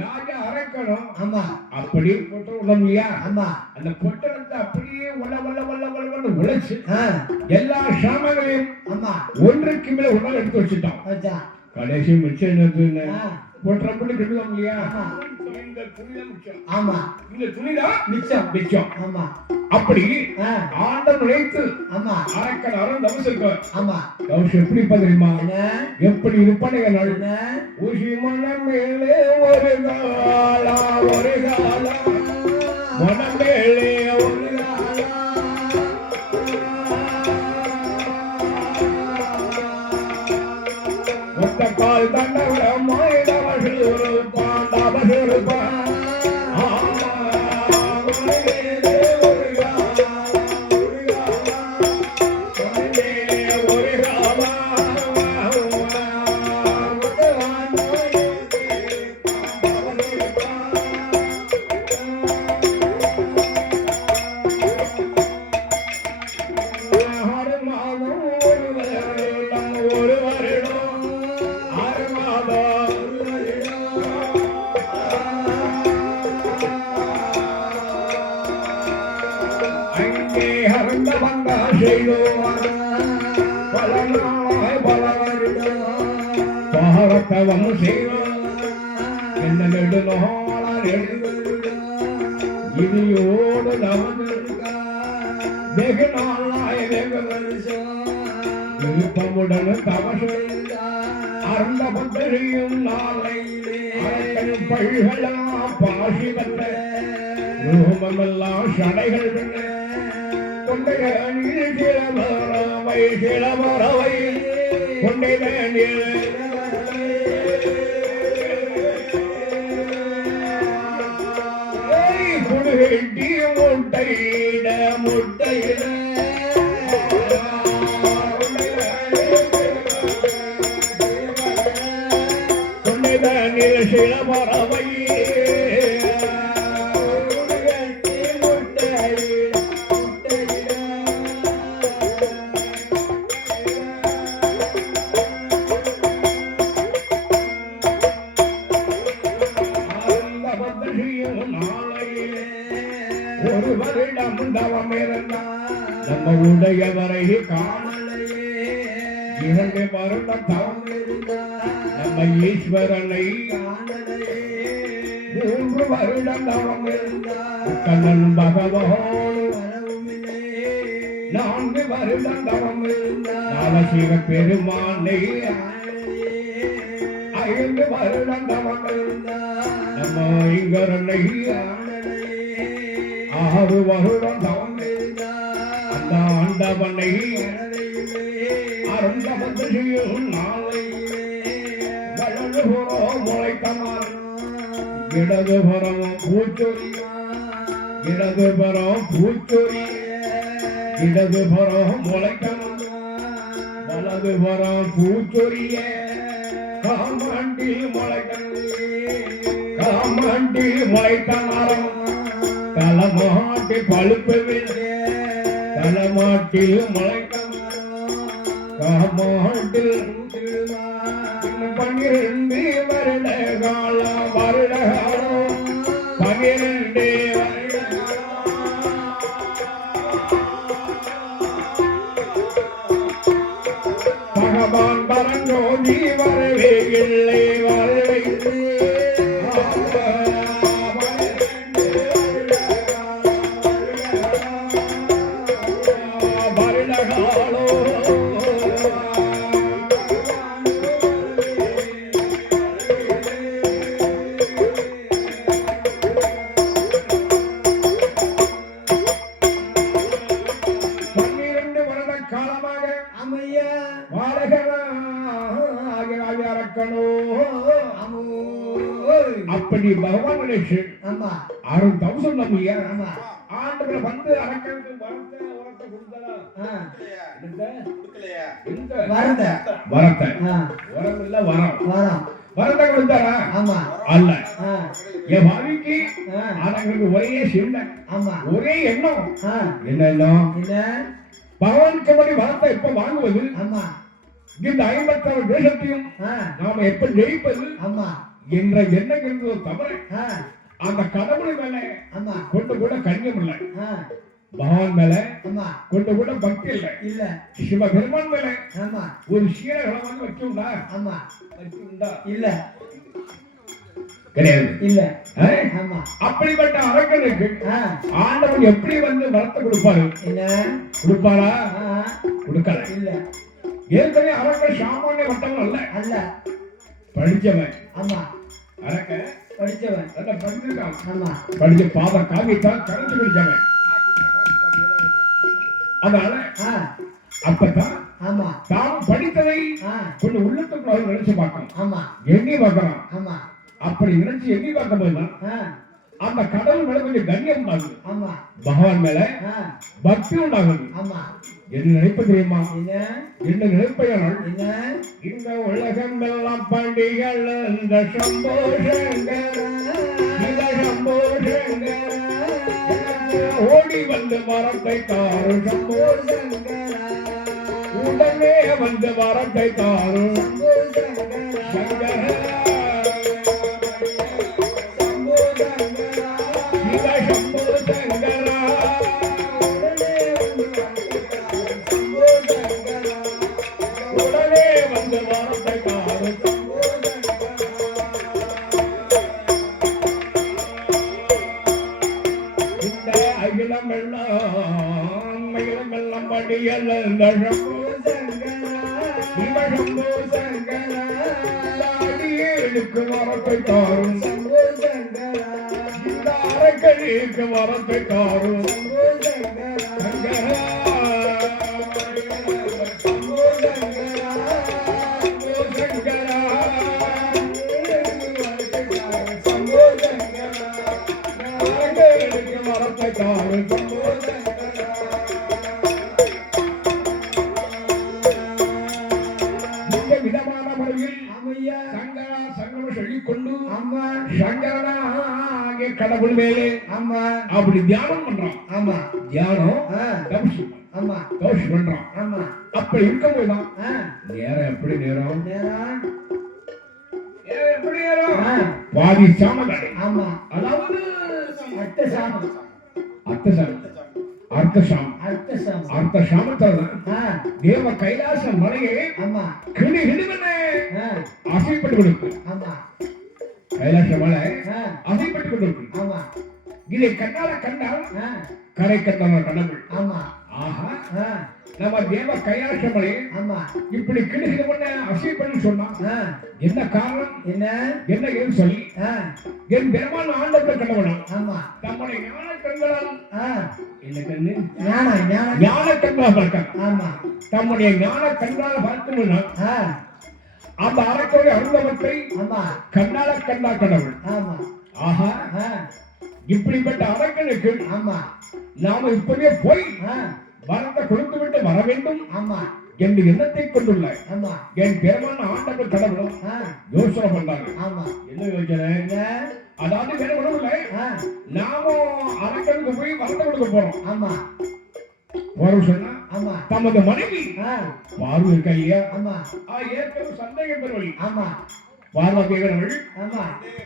ராஜா அரக்கணும். ஆமா, அப்படியே பொட்டை உள்ளம் இல்லையா? ஆமா, அந்த பொட்டத்தை அப்படியே உள்ள உள்ள உள்ள உள்ள உழைச்சு எல்லா சாமான்களையும் ஆமா ஒன்றுக்கு மேல உணவு எடுத்து வச்சுட்டான். கடைசி மிச்சம் என்ன ஒன்றரை மணி சொல்லுவாங்க இல்லையா? இந்த துணிதான் மிச்சம். ஆமா, இந்த துணிதான் மிச்சம் மிச்சம். ஆமா, அப்படி ஆண்டவன் நினைத்து ஆமா அரக்கன் அருள் தவசிருக்க. ஆமா, தவசு எப்படி தெரியுமா? எப்படி இருப்பானே நாள் ஊசி மனம் மேலே ஒரு காலா ஒரு காலா மனம் மேலே ஒரு காலா ஒத்த கால் தண்டவர மாயதவசு இருப்பான் தவசு இருப்பான் பாரத்தவம் என்ன இனியோடு நமது வெகு நாளாய் வெகு வருஷம் விருப்பமுடன் தவசு அருந்த பத்திரியும் நாளையிலே பழிகளெல்லாம் பாசி வந்த ரூபமெல்லாம் சடைகள் கொண்டைய நீர் சிலமரவை சிலமரவை கொண்டைய நீர் குடுகட்டி முட்டையிட முட்டையிட கொண்டைய நீர் சிலமரவை ஒரு வருடம் தவம் இருந்தார் நம்ம உடையவரை காணலையே. 2 வருடம் தவம் இருந்தார் நம்ம ஈஸ்வரனை காணலையே. 3 வருடம் தவம் இருந்தார் கண்ணன் பகவான் வரவுமில்லை. 4 வருடம் தவம் இருந்தார் நாலசிவ பெருமானை காணலையே. 5 வருடம் தவம் இருந்தார் நம்ம ஐங்கரனை 6 வருடம் தவம் அந்த ஆண்டவனை அருந்த பத்திரியும் நாளையிலே வலதுபுறம் முளைத்தமான் இடதுபுறம் பூச்சொரி இடதுபுறம் பூச்சொரி இடதுபுறம் முளைத்தமான் வலதுபுறம் பூச்சொரிய காமாண்டில் முளைத்த மரம் களமாட்டி பழுப்பு களமாட்டில் முளைக்க காமாட்டில் 12 வருட காலம் வருட காலம் 12 வருட பகவான் பரஞ்சோதி வரவே இல்லை வரவே அப்படி பகவான் அருள் தவசம் நம்மையா ஆண்டுகளை வந்து அரக்கனுக்கு வரத்தை கொடுத்தாரா? வரத்தை கொடுத்தாரா? அல்ல, என் பாவிக்கு அரங்களுக்கு ஒரே சின்ன ஒரே எண்ணம். என்ன எண்ணம்? பகவானுக்கு மணி வரத்தை எப்ப வாங்குவது? இந்த 56 தேசத்தையும் நாம எப்ப ஜெயிப்பது என்ற எண்ணம் இருந்தது தவிர அந்த கடவுளை மேல கொண்டு கூட கண்ணியம் இல்லை, பகவான் மேல கொண்டு கூட பக்தி இல்ல, சிவபெருமான் மேல ஒரு சீரகளை வந்து வச்சுண்டா இல்ல. கிடையாது. இல்ல. ஆ? ஆமா. அப்படிப்பட்ட அரக்கனுக்கு ஆண்டவன் எப்படி வந்து வரத்தை கொடுப்பாரு? என்ன கொடுப்பாரா? கொடுக்கல. இல்ல. ஏற்கனவே அரக்கன் சாமானிய மட்டவன் அல்ல. அல்ல. படிச்சவன். ஆமா. அரக்கன் படிச்சவன். அத படிச்சிருக்கான். ஆமா. படிச்ச பாத காமித்தான் கரைச்சு பிடிச்சவன். அதனால அப்பதான் ஆமா தான் படித்ததை கொஞ்சம் உள்ளத்துக்குள்ள நினைச்சு பார்க்கணும். ஆமா. எண்ணி பார்க்கறான். ஆமா. அப்படி நினைச்சு எண்ணி பார்க்கும்போது அந்த கடவுள் மேல கொஞ்சம் கண்ணியம் உண்டாகுது. ஆமா. பகவான் மேல பக்தி உண்டாகுது. ஆமா. என்ன நினைப்பு தெரியுமா? என்ன நினைப்பையானால் என்ன இந்த உலகம் எல்லாம் பண்டிகள் இந்த சம்போ சங்கர இந்த சம்போ சங்கர ஓடி வந்து மரத்தை தாரு சம்போ சங்கர உடனே வந்து மரத்தை தாரு சம்போ சங்கர வரத்தை தாரும் அரக்கனுக்கு வரத்தை தாரும் வரத்தை தாரும் விதமான முறையில் சங்கரா சங்கரம் சொல்லிக்கொண்டு சங்கரனாகிய கடவுள் மேலே அப்படி தியானம் பண்றான். ஆமா. தியானம் ஆமா தோஷ் பண்றான். ஆமா. அப்ப இருக்கும்போதுதான் நேரம் எப்படி நேரம் எப்படி நேரம் பாதி சாமம். ஆமா. அதாவது அர்த்த சாமம் அர்த்த சாமத்தான் தேவ கைலாச மலையை கிளி கிளிவன அசைப்பட்டு கொடுக்கு. கைலாச மலை அசைப்பட்டு கொடுக்கு. இதை கண்ணால கண்டால் கரை கண்டவன் கடவுள். ஆஹா நம்ம தேவ கைலாச மலை இப்படி கிளி கிளிவன அசைப்பட்டு சொன்னா என்ன காரணம்? என்ன ஏன் சொல்லி என் பெருமான் ஆண்டவன் கடவுளும் தம்முடைய ஞான கண்களால் ஞான கண்களால் பார்க்க தம்முடைய ஞான கண்களால் பார்க்கணும்னா அந்த அரக்கோடைய அருந்தவத்தை கண்ணால கண்டா கடவுள். ஆஹா இப்படிப்பட்ட அரக்கனுக்கு நாம இப்பவே போய் வரத்தை கொடுத்து விட்டு வர வேண்டும் என்று எண்ணத்தை கொண்டுள்ள என் பெருமான ஆண்டவர் கடவுளும் யோசனை பண்றாங்க. என்ன யோசனை? அதாவது வேற ஒண்ணும் இல்லை, நாமும் அரக்கனுக்கு போய் வரத்தை கொடுக்க போறோம். போறோம் சொன்னா தமது மனைவி பார்வை இருக்கா இல்லையா? ஏற்கனவே சந்தேக பெறுவழி. பார்வை கேட்கிறவள்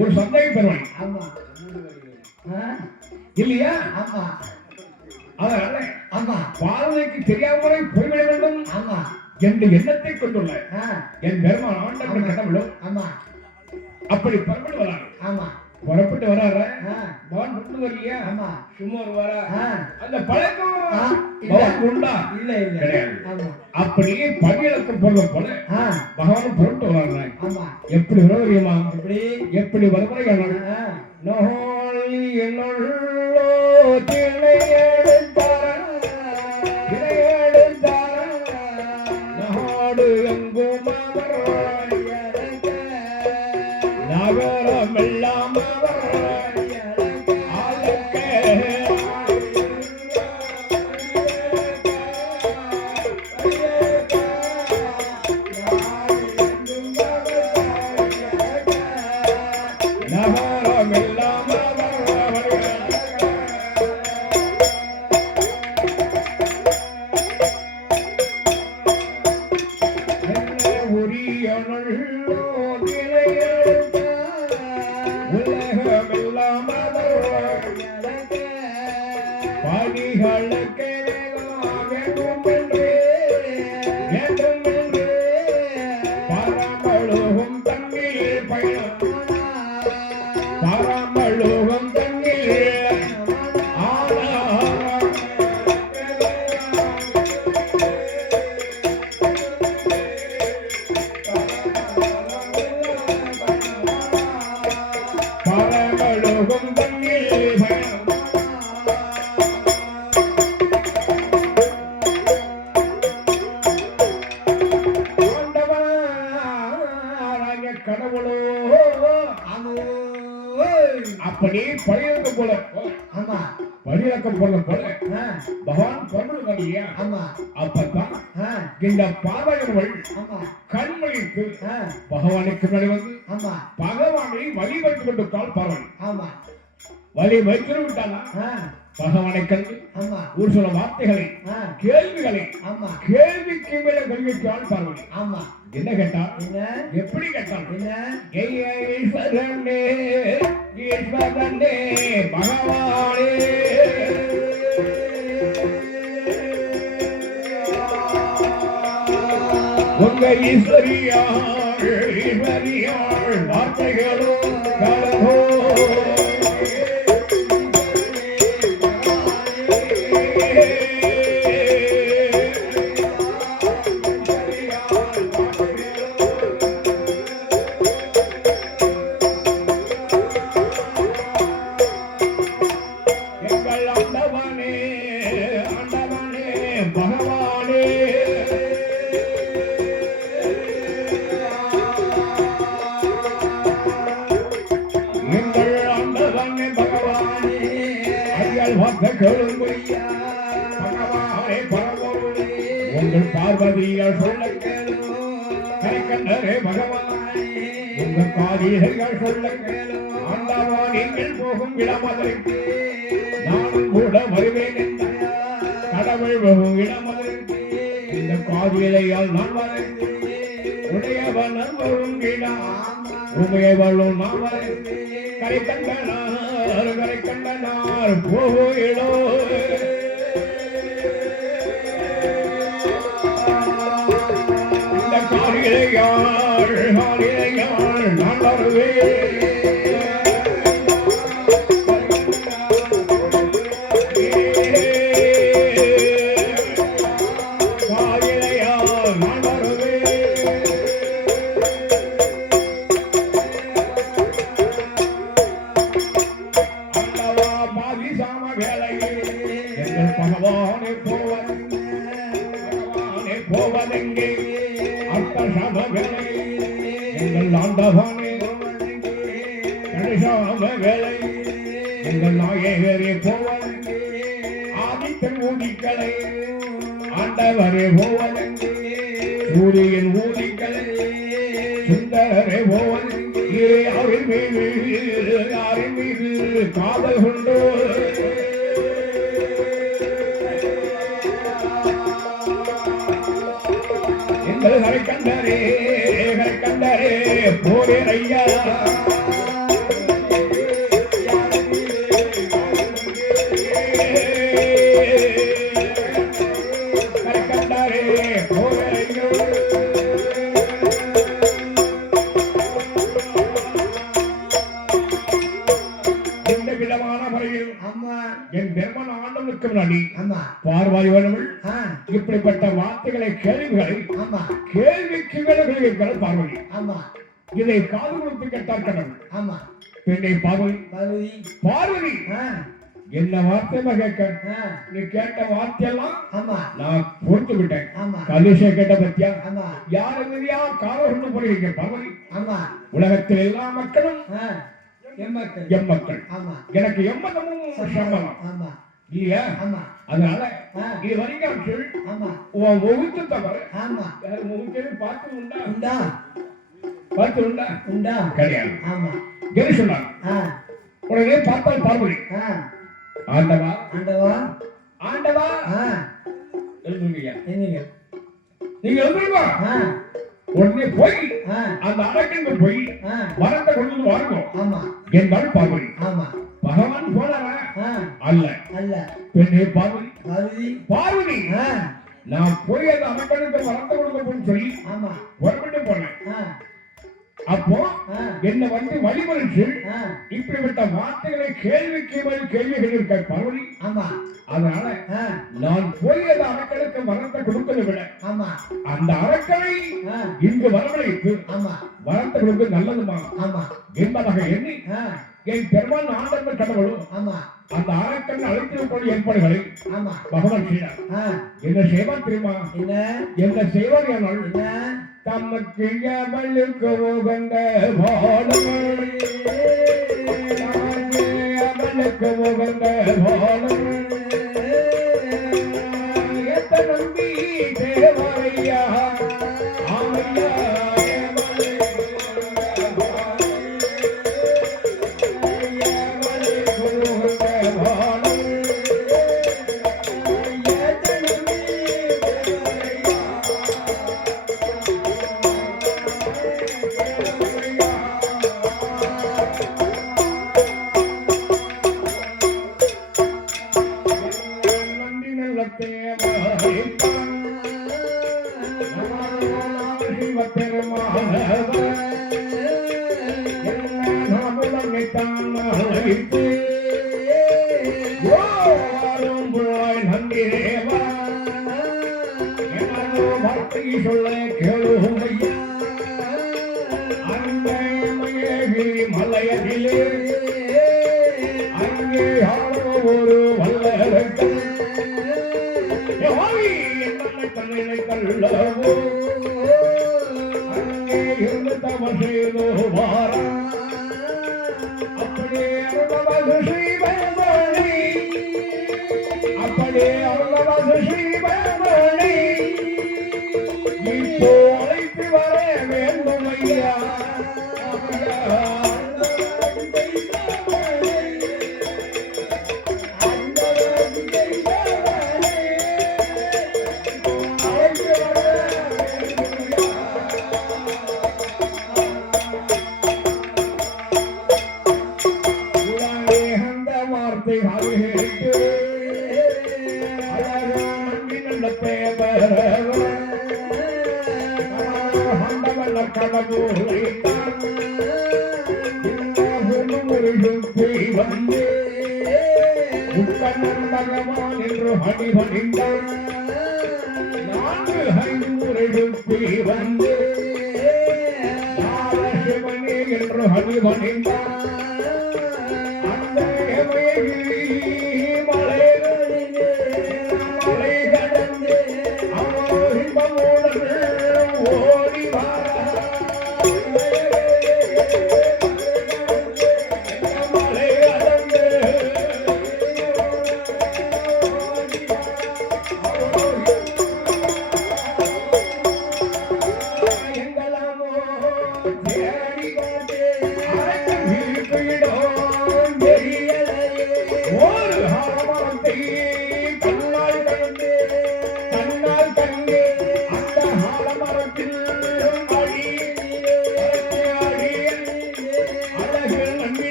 ஒரு சந்தேக பெறுவழி இல்லையா? அதனால பார்வைக்கு தெரியாமலே போய்விட வேண்டும் என்ற எண்ணத்தை கொண்டுள்ள என் பெருமான் ஆண்டவன் கடவுளும் அப்படி புறப்பட்டு வராங்க. புறப்பட்டு வராரு பவன் கொண்டு வரலையா? சும்மா வரா அந்த பழக்கம் உண்டா? இல்ல இல்ல கிடையாது. அப்படியே பணியிழக்க போறது போல பகவான் புறப்பட்டு வராங்க. எப்படி வருவரியுமா? எப்படி வருவரையான நோழி என்னுள்ளோ நாடு எங்கும் நகரம் எல்லாம் உரியன கடவுளோ ஆமோ அப்படி பழியிறக்க போல ஆமா பழியிறக்க போல பகவான் பொருள் இல்லையா ஆமா அப்பதான் இந்த பார்வையர்கள் ஆமா கண்மொழித்து பகவானுக்கு முன்னாடி வந்து ஆமா பகவானை வழி வைத்து கொண்டிருக்காள் பார்வை ஆமா வழி வைத்து விட்டானா பகவானை கண்டு ஆமா ஒரு சில வார்த்தைகளை கேள்விகளை ஆமா கேள்விக்கு மேல கல்விக்கால் பார்வை ஆமா என்ன கேட்டா என்ன எப்படி கேட்டான் என்ன ஈஸ்வரனே ஈஸ்வரனே பகவானே உங்க ஈஸ்வரியாள் ஈஸ்வரியாள் வார்த்தைகளும் கலகோ உங்கள் பார்வதியால் சொல்ல கேளோ கரைக்கண்டரே பகவானே உங்கள் காதீர்கள் சொல்ல கேளோ ஆண்டவா நீங்கள் போகும் இடமதற்கு நானும் கூட வருவேன் என்ற கடவுள் போகும் இடமதற்கு இந்த காதீலையால் நான் வரேன் உடையவன் போகும் இடம் உமையவளும் நான் வரேன் கரைக்கண்டனார் போயிடோ இந்த காரியாள் நான் வருவேன் ஆண்டவனே கணிசாம வேலை எங்கள் நாயகரே போவதே ஆதித்தன் ஊதிக்களை ஆண்டவரே போவதே சூரியன் ஊதிக்களை சுந்தரே போவதே யாரின் மீது காதல் கொண்டோ எங்கள் கரைக்கண்டரே போரே ஐயா கரைக்கண்டரே போரே ஐயோ இந்த விதமான முறையில் என் பெருமன் ஆண்டவனுக்கு முன்னாடி பார்வாய் வேணுமல் இப்படிப்பட்ட வார்த்தைகளை கேள்விகளை கேள்விக்கு மேல கேள்விகள் பார்வதி இதை காது கொடுத்து கேட்டார் கடவுள் பெண்ணை பார்வதி பார்வதி என்ன வார்த்தை கேட்க நீ கேட்ட வார்த்தையெல்லாம் நான் பொறுத்து விட்டேன் கலிசை கேட்ட பத்தியா யார் எங்கயா காலம் போறீங்க பார்வதி உலகத்தில் எல்லா மக்களும் எம் மக்கள் எனக்கு எம்மதமும் சம்மதம் இல்லையா அதனால இது வரைக்கும் சொல் உன் முகத்து தவறு முகத்தை பார்த்து உண்டா கிடையாது என்ன சொன்னாங்க உடனே பார்த்தால் பார்வதி ஆண்டவா ஆண்டவா ஆண்டவா எழுதுங்க நீங்க எழுதுங்க உடனே போய் அந்த அடக்கங்க போய் வரத்தை கொண்டு வாருங்க என்றால் பார்வதி பகவான் போனாரா அல்ல பெண்ணே பார்வதி பார்வதி நான் போய் அந்த அடக்கனுக்கு வரத்தை கொடுக்க சொல்லி புறப்பட்டு போனேன் அப்போ என்ன வந்து வழிமறிச்சு இப்படிப்பட்ட வார்த்தைகளை கேள்விக்கு மேல் கேள்விகள் இருக்க பார்வதி அதனால நான் போய் அந்த அரக்கனுக்கு வரத்தை கொடுப்பதை விட அந்த அரக்கனை இங்கு வரவழைத்து வரத்தை கொடுப்பது நல்லதுமா என்பதாக எண்ணி என் பெருமாள் ஆண்டவர் கடவுளும் அந்த அரக்கன் அழைத்திருக்கூடிய ஏற்பாடுகளை பகவான் செய்தார் என்ன செய்வார் தெரியுமா என்ன செய்வார் தமக்கு அவளுக்கு உகந்த பாடம் தமக்கு அவளுக்கு உகந்த பாடம் நம்பி தேவையா ஆமையா சொல்ல கேளுமையா அந்த மலையதிலே அங்கே யாரோ ஒரு வல்லரசன் தன்னை தள்ளவோ அங்கே இருந்து தவறு செய்தோ வாரா அப்படியே அருளவது ஸ்ரீபெருமாளை அப்படியே அருளவது ஸ்ரீபெருமாளை இப்போ அழைத்து வர வேண்டும் ஐயா பகவான் என்று ஹடிபணிந்தார் 4-5 முறை வந்து சிவனே என்று ஹடிபணிந்தார் அந்த மலை கடந்து அவன் ஓடி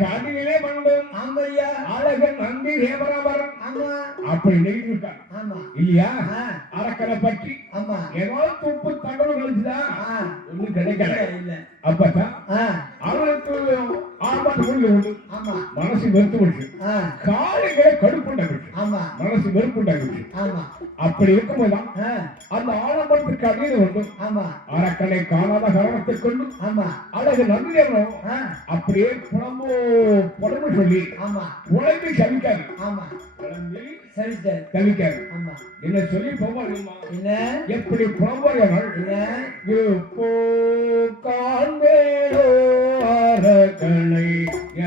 காதிலே மண்டம் ஆமையா அழகன் நந்தி தேவராவர் அப்படி நினைச்சிருக்காங்க இல்லையா அரக்கனை பற்றி ஏதோ துப்பு தகவல் கழிச்சுதா ஒன்னும் கிடைக்கல இல்ல அப்பதான் அவனுக்கு ஆர்ப்பாட்டம் உண்டு மனசு வெறுத்து விட்டு காலைகளை கடுப்புண்டாங்க மனசு வெறுப்புண்டாங்க அப்படி இருக்கும்போதுதான் அந்த ஆலம்பரத்துக்கு அடியில் உண்டு அரக்கனை காணாத காரணத்தை கொண்டு அழகு நந்தி தேவரம் அப்படியே புலம்பு சொல்லி உழைப்பை சவிக்காது கவிக்காது என்ன சொல்லி போவாருமா எப்படி புலம்புவார்கள் எப்போ காண்பேனோ அரக்கனை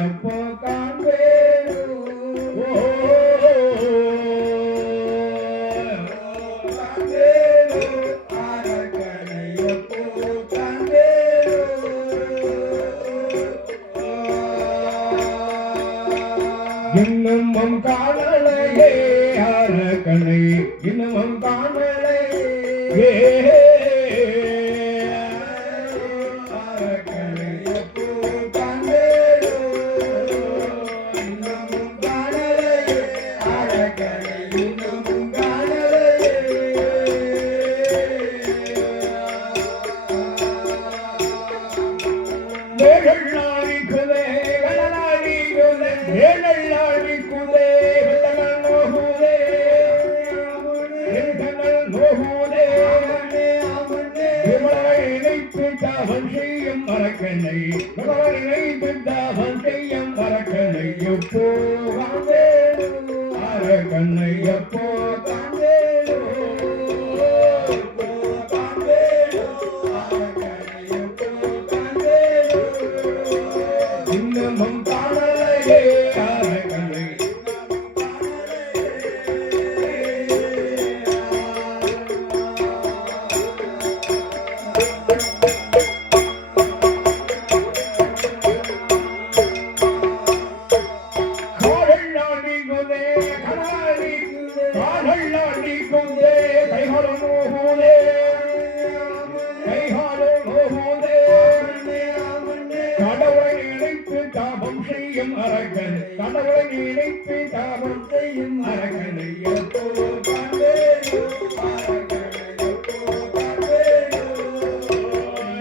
எப்போ காண்பேனோ இன்னும் காணலையே அரக்கனை இன்னும் காணலையே அரக்கனை எப்போ காண்பேனோ இன்னும் காணலையே அரக்கனை இன்னும் காணலையே வேளாடி குலே வேளாடி குலே வேளாடி குலே வெள்ளனோ குலே அரக்கனை நினைத்து தாபம் செய்யும் அரக்கனை எப்போ காண்பேனோ அரக்கனை எப்போ காண்பேனோ எப்போ காண்பேனோ அரக்கனை எப்போ காண்பேனோ இன்னமும் காணலையே அரக்கனை கடவுளை நினைத்து தாபம் செய்யும் அரக்கனை எப்போ காண்பேனோ அரக்கனை எப்போ காண்பேனோ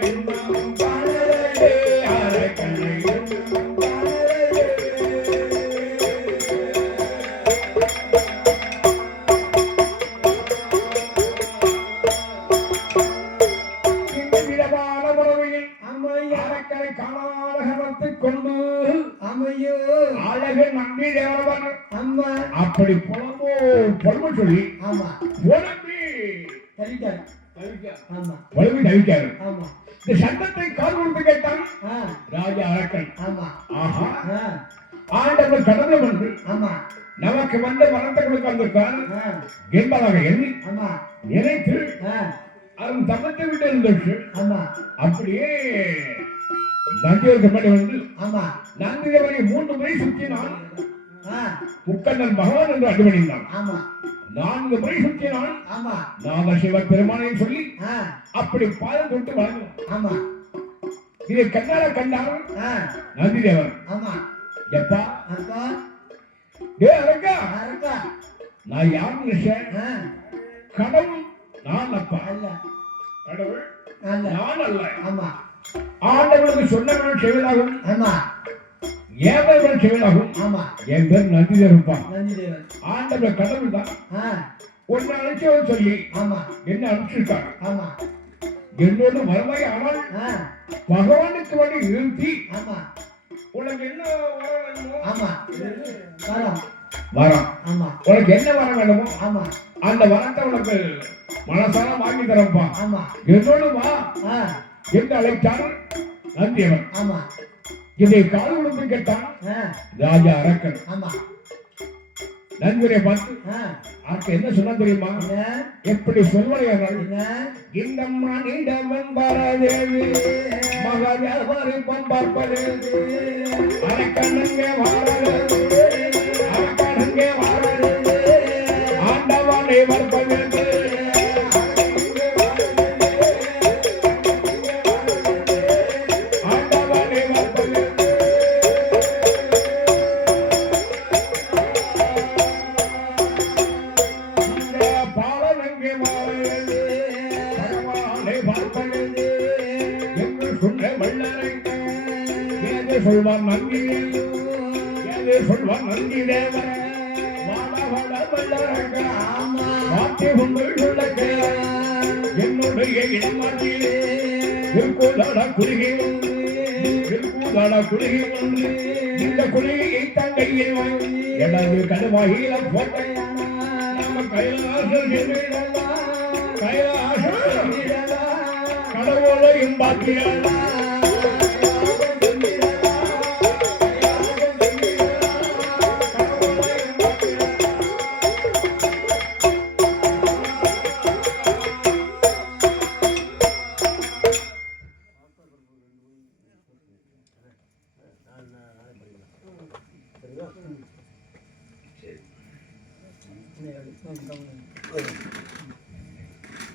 இன்னமும் காணலையே அரக்கனை இன்னமும் காணலையே இந்த விதமான முறையில் அம்மை அரக்கனை காணாத கவனத்தைக் கொண்டு அமையோ அழகு நன்றி தேவன் அம்மா அப்படி புலம்பு சொல்லி ஆமா புலம்பி தவிக்காரு ஆமா புலம்பி தவிக்காரு ஆமா இந்த சட்டத்தை கால் கொடுத்து கேட்டான் ராஜா அரக்கன் ஆமா ஆஹா ஆண்டவர் கடவுளை வந்து ஆமா நமக்கு வந்த வரத்தை கொடுக்க வந்திருக்கார் என்பதாக எண்ணி ஆமா நினைத்து அவன் தப்பத்தை விட்டு இருந்துச்சு ஆமா அப்படியே நந்தியோருக்கு மேலே வந்து ஆமா நந்திதேவனை 3 முறை சுற்றினான் முக்கண்ணன் பகவான் என்று அடிபணிந்தான் ஆமா 4 முறை சுற்றினான் ஆமா நாம சிவ பெருமானை சொல்லி அப்படி பாதம் தொட்டு வளர்ந்தான் ஆமா இதை கண்ணால கண்டான் நந்திதேவன் ஆமா எப்பா அப்பா டே அரக்கா அரக்கா நான் யார் நினைச்சேன் கடவுள் நான் அப்பா அல்ல கடவுள் அல்ல நான் அல்ல ஆமா ஆண்டவனுக்கு சொன்னவன் செவிலாகும் ஆமா ஏவன் செவிலாகும் ஆமா என் பேர் நந்திதேவன்பா நந்திதேவன் ஆண்டவர் கடவுள் தான் ஒன்னு அழைச்சவன் சொல்லி ஆமா என்ன அனுப்பிச்சிருக்காங்க ஆமா என்னோடு வருவாய் ஆனால் பகவானுக்கு வழி நிறுத்தி ஆமா உனக்கு என்ன வர வேண்டுமோ ஆமா வரம் வரம் ஆமா உனக்கு என்ன வர வேண்டுமோ ஆமா அந்த வரத்தை உனக்கு மனசார வாங்கி தரப்பா ஆமா என்னோடு வா என்று அழைத்தார் நந்தியவன் ஆமா இதை கால் கொடுத்து கேட்டான் ராஜா அரக்கன் ஆமா நந்தியை பார்த்து அவருக்கு என்ன சொன்னா தெரியுமா எப்படி சொல்வடையார்கள் இந்த மனிதவன் வரதேவி மகதேவரை பார்ப்பது அரக்கனங்கே வாழது அரக்கனங்கே வாழது ஆண்டவனை பார்ப்பது சொல்வான் நந்தி ஏதே சொல்வான் நந்தி தேவன் வாழ வாழ வல்லரங்க வார்த்தை உங்கள் உள்ளே என்னுடைய இடமாட்டிலே இருக்குதட குறுகி வந்து இந்த குறுகியை தங்கையில் எனது கடுவாயில போட்ட நம்ம கைலாசம் கைலாசம் கடவுளையும் பாத்தியா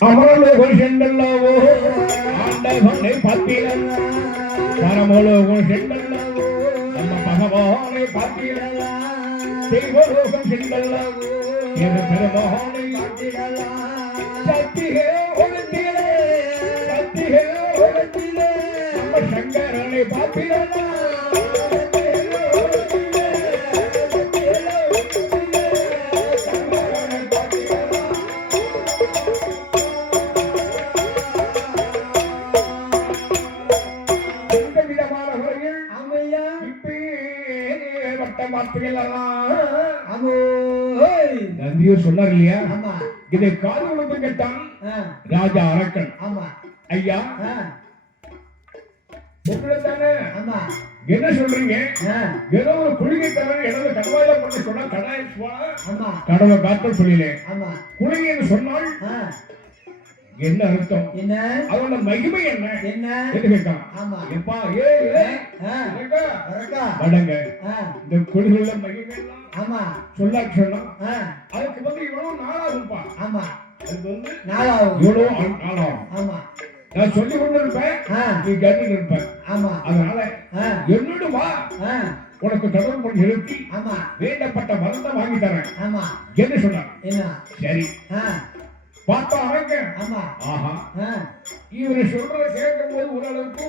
அமரலோகம் சென்றல்லவோ ஆண்டவனை பார்த்தீரல்ல பரமலோகம் சென்றல்லவோ நம்ம பகவானை பார்த்தீரல்ல தெய்வலோகம் சென்றல்லவோ என் பெருமகனை பார்த்தீரல்ல சத்தியே ஒழுத்திலே நம்ம சங்கரனை பார்த்தீரல்ல வார்த்தைகள் எல்லாம் ஆமோ நந்தியூர் சொன்னார் இல்லையா? ஆமா இதை காது கொடுத்து கேட்டான் ஆ, ராஜா அரக்கன். ஆமா ஐயா ஆ, தானே ஆமா என்ன சொல்றீங்க? ஆ, ஏதோ ஒரு குளிகை தவிர ஏதாவது கடவாயில பண்ண சொன்னா கடாய ஆமா கடவை காட்ட சொல்லல. ஆமா குளிகைன்னு சொன்னால் ஆ, என்ன அர்த்தம்? என்ன அவனோட மகிமை என்ன என்ன என்று கேட்டான். ஆமா எப்பா ஆ, வரக்கா வரக்கா வடங்க ஆ, இந்த குளிகைல மகிமை எல்லாம் ஆமா சொன்னா சொன்னா ஆ, அதுக்கு வந்து இவ்வளவு நாளாகும்பா. ஆமா அதுக்கு வந்து நாளாகும் இவ்வளவு நாளாகும். ஆமா நான் சொல்லி கொண்டு இருப்பேன், ஆ, நீ கேட்டு இருப்ப. ஆமா அதனால ஆ, என்னோட வா, ஆ, உனக்கு தொடர்பு பண்ணி நிறுத்தி ஆமா வேண்டப்பட்ட மருந்தை வாங்கி தரேன் ஆமா என்று சொன்னார். என்ன சரி ஆ, பார்த்தா அரங்க ஆமா ஆஹா ஆ, இவரு சொல்றத கேட்கும் போது ஓரளவுக்கு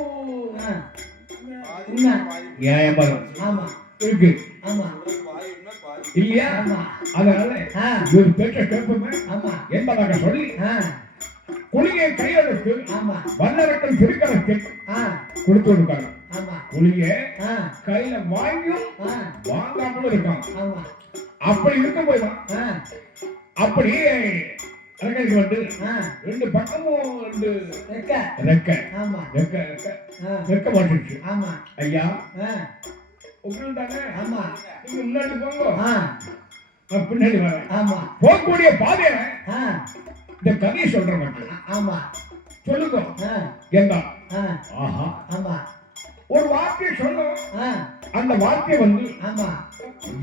ஆ, உண்மை நியாயமா ஆமா இருக்கு ஆமா இல்லையா? ஆமா அதனால ஆ, இவர் பேச்ச கேட்போமே ஆமா என்பதாக சொல்லி ஆ, குளியை கையெழுத்து ஆமா வல்லரக்கன் திருக்கரத்தில் ஆ, கொடுத்து இருக்காங்க. ஆமா குளிய ஆ, கையில வாங்கியும் ஆ, வாங்காமலும் இருக்காங்க. ஆமா அப்படி இருக்கும் போதுதான் ஆ, அப்படியே அரக்கனுக்கு வந்து ஆ, ரெண்டு பக்கமும் ரெண்டு ரெக்க ரெக்க ஆமா ரெக்க ரெக்க ஆ, ரெக்க மாட்டுச்சு. ஆமா ஐயா ஆ, உங்களுக்கு தானே ஆமா நீங்க முன்னாடி போங்க, ஆ, நான் பின்னாடி வரேன். ஆமா போகக்கூடிய பாதையில ஆ, இந்த கதையை சொல்றேன் மட்டும் ஆமா சொல்லுங்க. ஆ, எங்க ஆ, ஆஹா ஆமா ஒரு வார்த்தையை சொல்லும், ஆ, அந்த வார்த்தையை வந்து ஆமா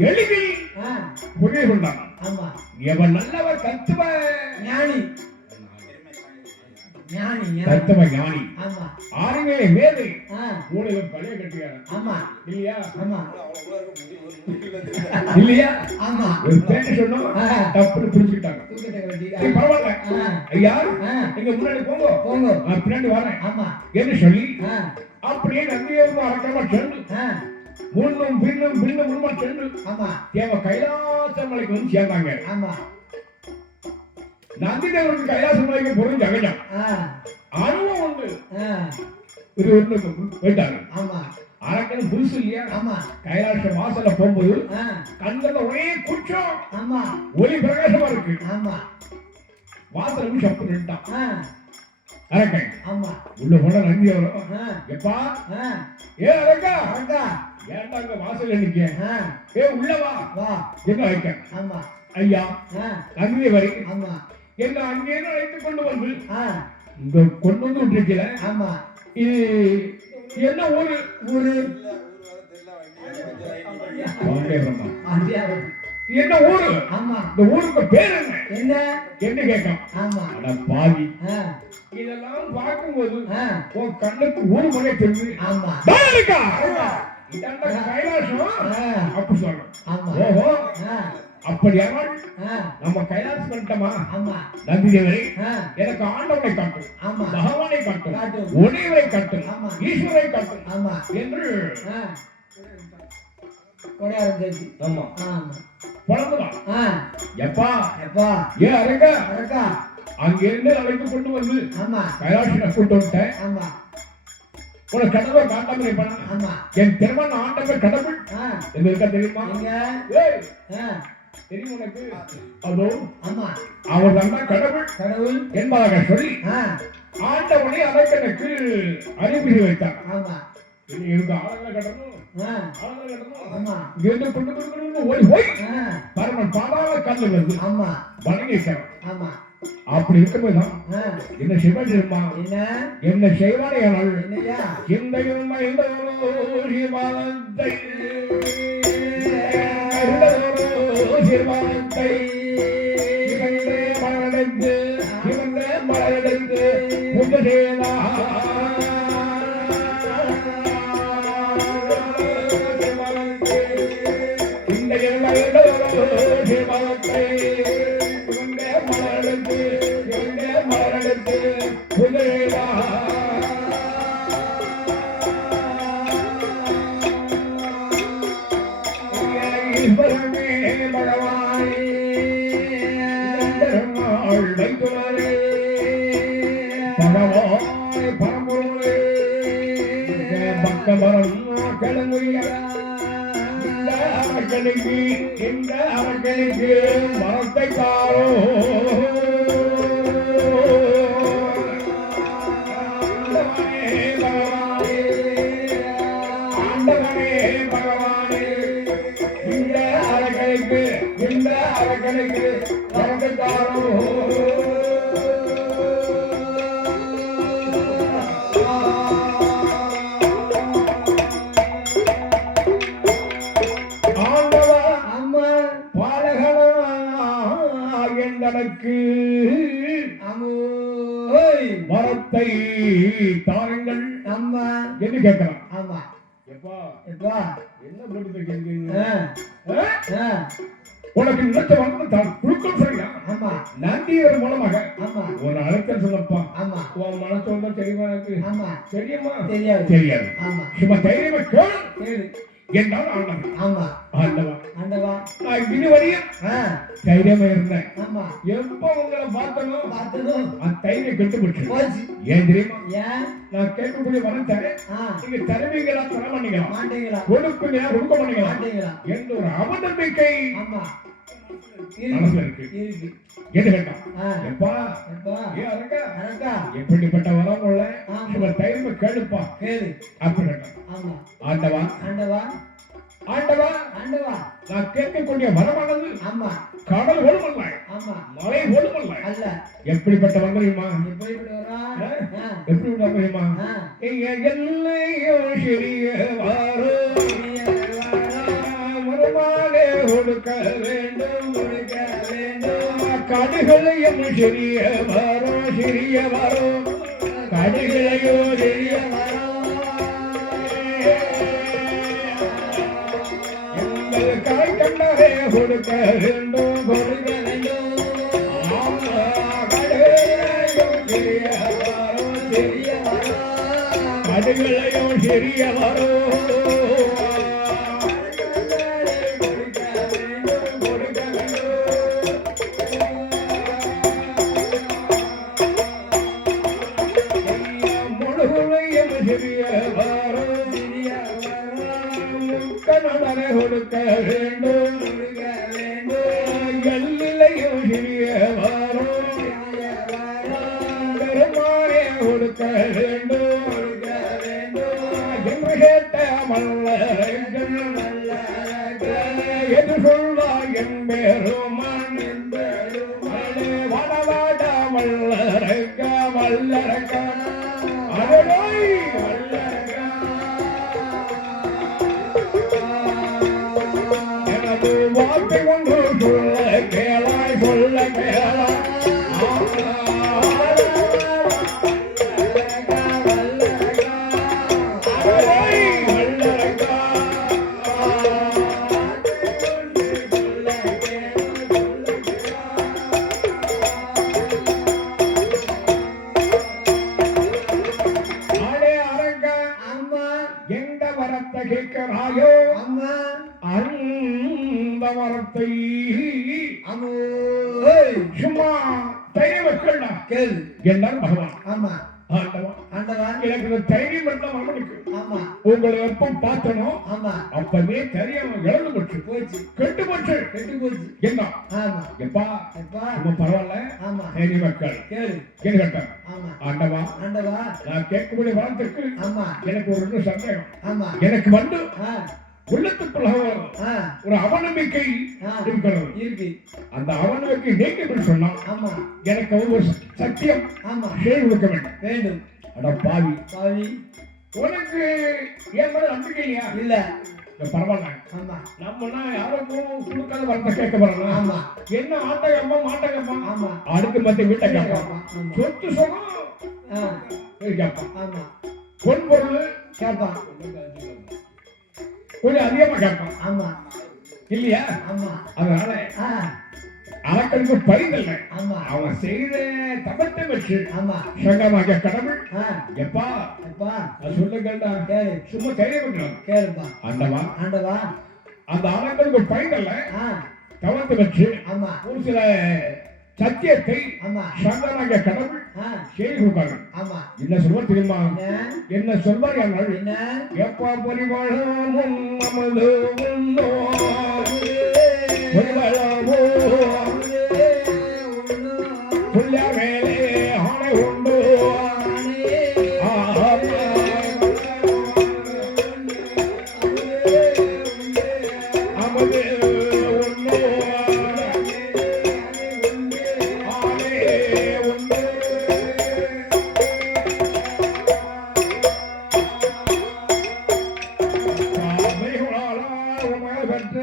எளிதில் ஆ, புரிய கொண்டான். ஆமா எவன் நல்லவர் தத்துவ ஞானி ஞானி ஞானி தத்துவ ஞானி ஆமா ஆறுவே வேதை ஆ, மூளையில பழைய கட்டுக்காரன் ஆமா இல்லையா? ஆமா இல்லையா? ஆமா ஒரு பேச்சு சொன்னோம், ஆ, தப்புன்னு புரிஞ்சுக்கிட்டாங்க. தூக்கத்தை கட்டி சரி, பரவாயில்ல ஆ, ஐயா, ஆ, நீங்க முன்னாடி போங்க, போங்க நான் பின்னாடி வரேன் ஆமா என்று சொல்லி ஆ, அப்படியே நந்தியவும் அரக்கமா சென்று ஆ, முன்னும் பின்னும் பின்னும் முன்னுமா சென்று ஆமா தேவ கைலாச மலைக்கு வந்து சேர்ந்தாங்க. ஆமா நந்தி தேவனுக்கு கைலாச மலைக்கு பொருள் அகஜம் ஆ, அனுபவம் உண்டு. ஆ, இது ஒண்ணு போயிட்டாங்க. ஆமா அரக்கன் புதுசு இல்லையா? ஆமா கைலாச வாசல்ல போகும்போது ஆ, கண்கள்ல ஒரே குற்றம், ஆமா ஒளி பிரகாசமா இருக்கு. ஆமா வாசல் வந்து சப்பு நின்ட்டான் ஆ, அரக்கன். ஆமா உள்ள போன நந்தி வரும், ஆ, எப்பா ஆ, ஏ அரக்கா, அக்கா ஏன்டா அங்க வாசல் நிக்க, ஆ, ஏ உள்ள வா வா என்ன வைக்க. ஆமா ஐயா ஆ, நந்தி வரி ஆமா என்ன அங்கே அழைத்து கொண்டு வந்து ஆ, இங்க கொண்டு வந்து விட்டுருக்கல. ஆமா இது என்ன ஊரு? ஊரு வாண்டே பிரம்மா. அடியாரு என்ன ஊரு? ஆமா இந்த ஊருக்கு பேர் என்ன என்ன என்ன கேட்கும். ஆமா அட பாவி, ஆ, இதெல்லாம் பார்க்கும்போது ஆ, உன் கண்ணுக்கு ஊரு முறை தெரிஞ்சு ஆமா இருக்கா இதாண்டா கைலாசம் ஆ, அப்படி சொல்றோம். ஆமா ஓஹோ, ஆ, அப்படியானால் ஆ, நம்ம கைலாசம் பண்ணிட்டோமா? ஆமா நந்தி தேவரை ஆ, எனக்கு ஆண்டவனை காட்டும், ஆமா பகவானை காட்டும், காட்டும். உடையவரை காட்டும், ஆமா. ஈஸ்வரை காட்டும் ஆமா என்று ஆ, கொடையாரம் சேர்த்து ஆமா ஆமா புலம்புதான். ஆ, எப்பா எப்பா ஏ அரங்க அக்கா அங்கிருந்து அழைத்து கொண்டு வந்து ஆமா கைலாசனை கூட்டு விட்டேன். ஆமா உனக்கு கடவுளை காட்டாமல் இருப்பானா? ஆமா என் திருமண ஆண்டவர் கடவுள் ஆ, எங்க இருக்கா தெரியுமா? எங்க ஏய், ஆ, தெரியும் உனக்கு? அதோ ஆமா அவர் தான் கடவுள் கடவுள் என்பதாக சொல்லி ஆ, ஆண்டவனை அரக்கனுக்கு அறிவுரை வைத்தார். ஆமா இனி இருக்க ஆளுங்களை கட்டணும், ஆ, ஆளுங்களை கட்டணும். ஆமா இங்கிருந்து கொண்டு கொண்டு கொண்டு ஓடி போய் ஆ, பரமன் பாதாள கல்லு வந்து ஆமா வணங்கிக்கிறோம். ஆமா அப்படி இருக்கும்போதுதான் ஆ, என்ன செய்வான் தெரியுமா? என்ன என்ன செய்வானே ஆனால் என்னையா சிந்தையும் சிவானத்தை சிவானத்தை இவன்றே மலரடைந்து இவன்றே மலரடைந்து புகழேவா இந்த சிவானத்தை இவன்றே மலரடைந்து இவன்றே மலரடைந்து புகழேவா ஈஸ்வரமே பகவானே பெருமாள் வைத்துவரே பகவானே பரம்பொருளே பக்தவரம் கிளங்குறியா அரக்கனுக்கு இந்த அரக்கனுக்கு வரத்தை தாரோ ஆண்டவனே பகவானே இந்த அரக்கனுக்கு வரத்தை தாரோ எனக்கு வரத்தை தாருங்கள் அம்மா என்று கேட்கலாம். ஆமா எப்பா எப்பா என்ன உனக்கு நினைச்ச வரத்தை தான் குழுக்கள் சொல்லியா? ஆமா நந்தியர் மூலமாக ஆமா ஒரு அழைத்தல் சொல்லப்பா. ஆமா உன் மனசு வந்தா தெரியுமா? எனக்கு ஆமா தெரியுமா? தெரியாது தெரியாது. ஆமா சும்மா தைரியமா கேளு கேளு என்றால் ஆண்டவன். ஆமா ஆண்டவா ஆண்டவா நான் இதுவரையும் தைரியமா இருந்தேன். ஆமா எப்ப உங்களை பார்த்தனும் பார்த்தனும் அந்த தைரியம் கெட்டு போச்சு. போச்சு. ஏன் தெரியுமா? ஏன் நான் கேட்கக்கூடிய வரத்தை நீங்க தருவீங்களா தர மாட்டீங்களா? மாட்டீங்களா? கொடுப்பீங்களா கொடுக்க மாட்டீங்களா? மாட்டீங்களா என்ற ஒரு அவநம்பிக்கை ஆமா மனசுல இருக்கு. இருக்கு கேட்டு கேட்டான். எப்பா எப்பா ஏன் அரக்கா அரக்கா எப்படிப்பட்ட வரம் உள்ள சும்மா தைரியமா கேளுப்பா கேளு அப்படி கேட்டான். ஆமா ஆண்டவா ஆண்டவா ஆண்டவா ஆண்டவா நான் கேட்கக்கூடிய வரமானது ஆமா கடல் ஒழுமல்ல ஆமா மலை ஒழுமல்ல அல்ல. எப்படிப்பட்ட வரம் தெரியுமா? எப்படிப்பட்ட எப்படி வரம் தெரியுமா? எல்லையோ சிறிய வாரோ மறுமாலே ஒடுக்க வேண்டும் ஒடுக்க வேண்டும் கடுகளையும் சிறிய வாரோ சிறிய வாரோ கடுகளையோ சிறிய வாரோ காய் கண்டரே கொடுக்க வேண்டும் கொடுக்க வேண்டும் கடுகளையும் சிறிய வரோ முழுமையும் சிறிய வரோ சிறிய கணவரை கொடுக்க வேண்டும் எல்லையும் சிறிய வரோ பெருமானே கொடுக்க வேண்டும் என்று கேட்ட மல்லர்கள் எது சொல்வார் என் பெருமான் வடவாட மல்லரக்க மல்லரக்க அடடோய் மல்லரக்க எனது வார்த்தை ஒன்று சொல்ல கேளாய் சொல்ல கேளாய் கேட்கிறாயோ அம்மா அந்த வரத்தை சும்மா தைரியம் கேளு என்றார் பகவான். ஆமா ஆண்டவா ஆண்டவா எனக்கு தைரியம் இருந்தால் அவனுக்கு ஆமா உங்களை எப்ப பார்த்தனோ ஆமா அப்பவே தெரியாம இழந்து போச்சு போச்சு கெட்டு போச்சு கெட்டு போச்சு என்ன ஆமா எப்பா எப்பா நம்ம பரவாயில்ல ஆமா தைரிய மக்கள் கேளு கேள்வி கேட்டான். ஆமா ஆண்டவா ஆண்டவா நான் கேட்கக்கூடிய வரத்துக்கு ஆமா எனக்கு ஒரு ரெண்டு சந்தேகம். ஆமா எனக்கு வந்து உள்ளத்துக்குள்ள ஒரு அவநம்பிக்கை இருக்கிறது. இருக்கு அந்த அவநம்பிக்கை நீங்க எப்படி சொன்னா ஆமா எனக்கு ஒரு சத்தியம் ஆமா செய்து கொடுக்க வேண்டும் வேண்டும். அட பாவி பாவி உனக்கு ஏன் மேல நம்பிக்கை இல்லையா? இல்ல பரவாயில்ல. ஆமா நம்மனா யாருக்கும் கொடுக்காத வரத்தை கேட்க போறோம். ஆமா என்ன ஆட்டகம்மா மாட்டகம்மா ஆமா அடுத்து மத்த வீட்டை கேட்பான். சொத்து சுகம் கேட்பான். ஆமா பொன் பொருள் கேட்பான். கொஞ்சம் அதிகமா கேட்பான். ஆமா இல்லையா? ஆமா அதனால அவனுக்கு பரிதல்ல. ஆமா அவன் செய்த தபத்தை வச்சு ஆமா சங்கமாக கடவுள் எப்பா எப்பா சொல்லுங்கடா கேளு சும்மா தைரியம் பண்ணலாம். கேளுப்பா ஆண்டவா ஆண்டவா அந்த அவனுக்கு பரிதல்ல தவத்தை வச்சு ஆமா ஒரு சில சத்தியத்தை ஆமா சங்கராக கடவுள் ஆ, செய்து கொடுத்தாங்க. ஆமா என்ன சொல்வார் தெரியுமா? என்ன என்ன சொல்வார் என்றால், என்ன எப்பா பரிவாழமும் நமது உண்டோ, பரிவாழமோ புள்ள மேலே ஆணை உண்டோ, அமது உண்டோ, ஆணை உண்டோ. சாமிகளால் உமது பெற்ற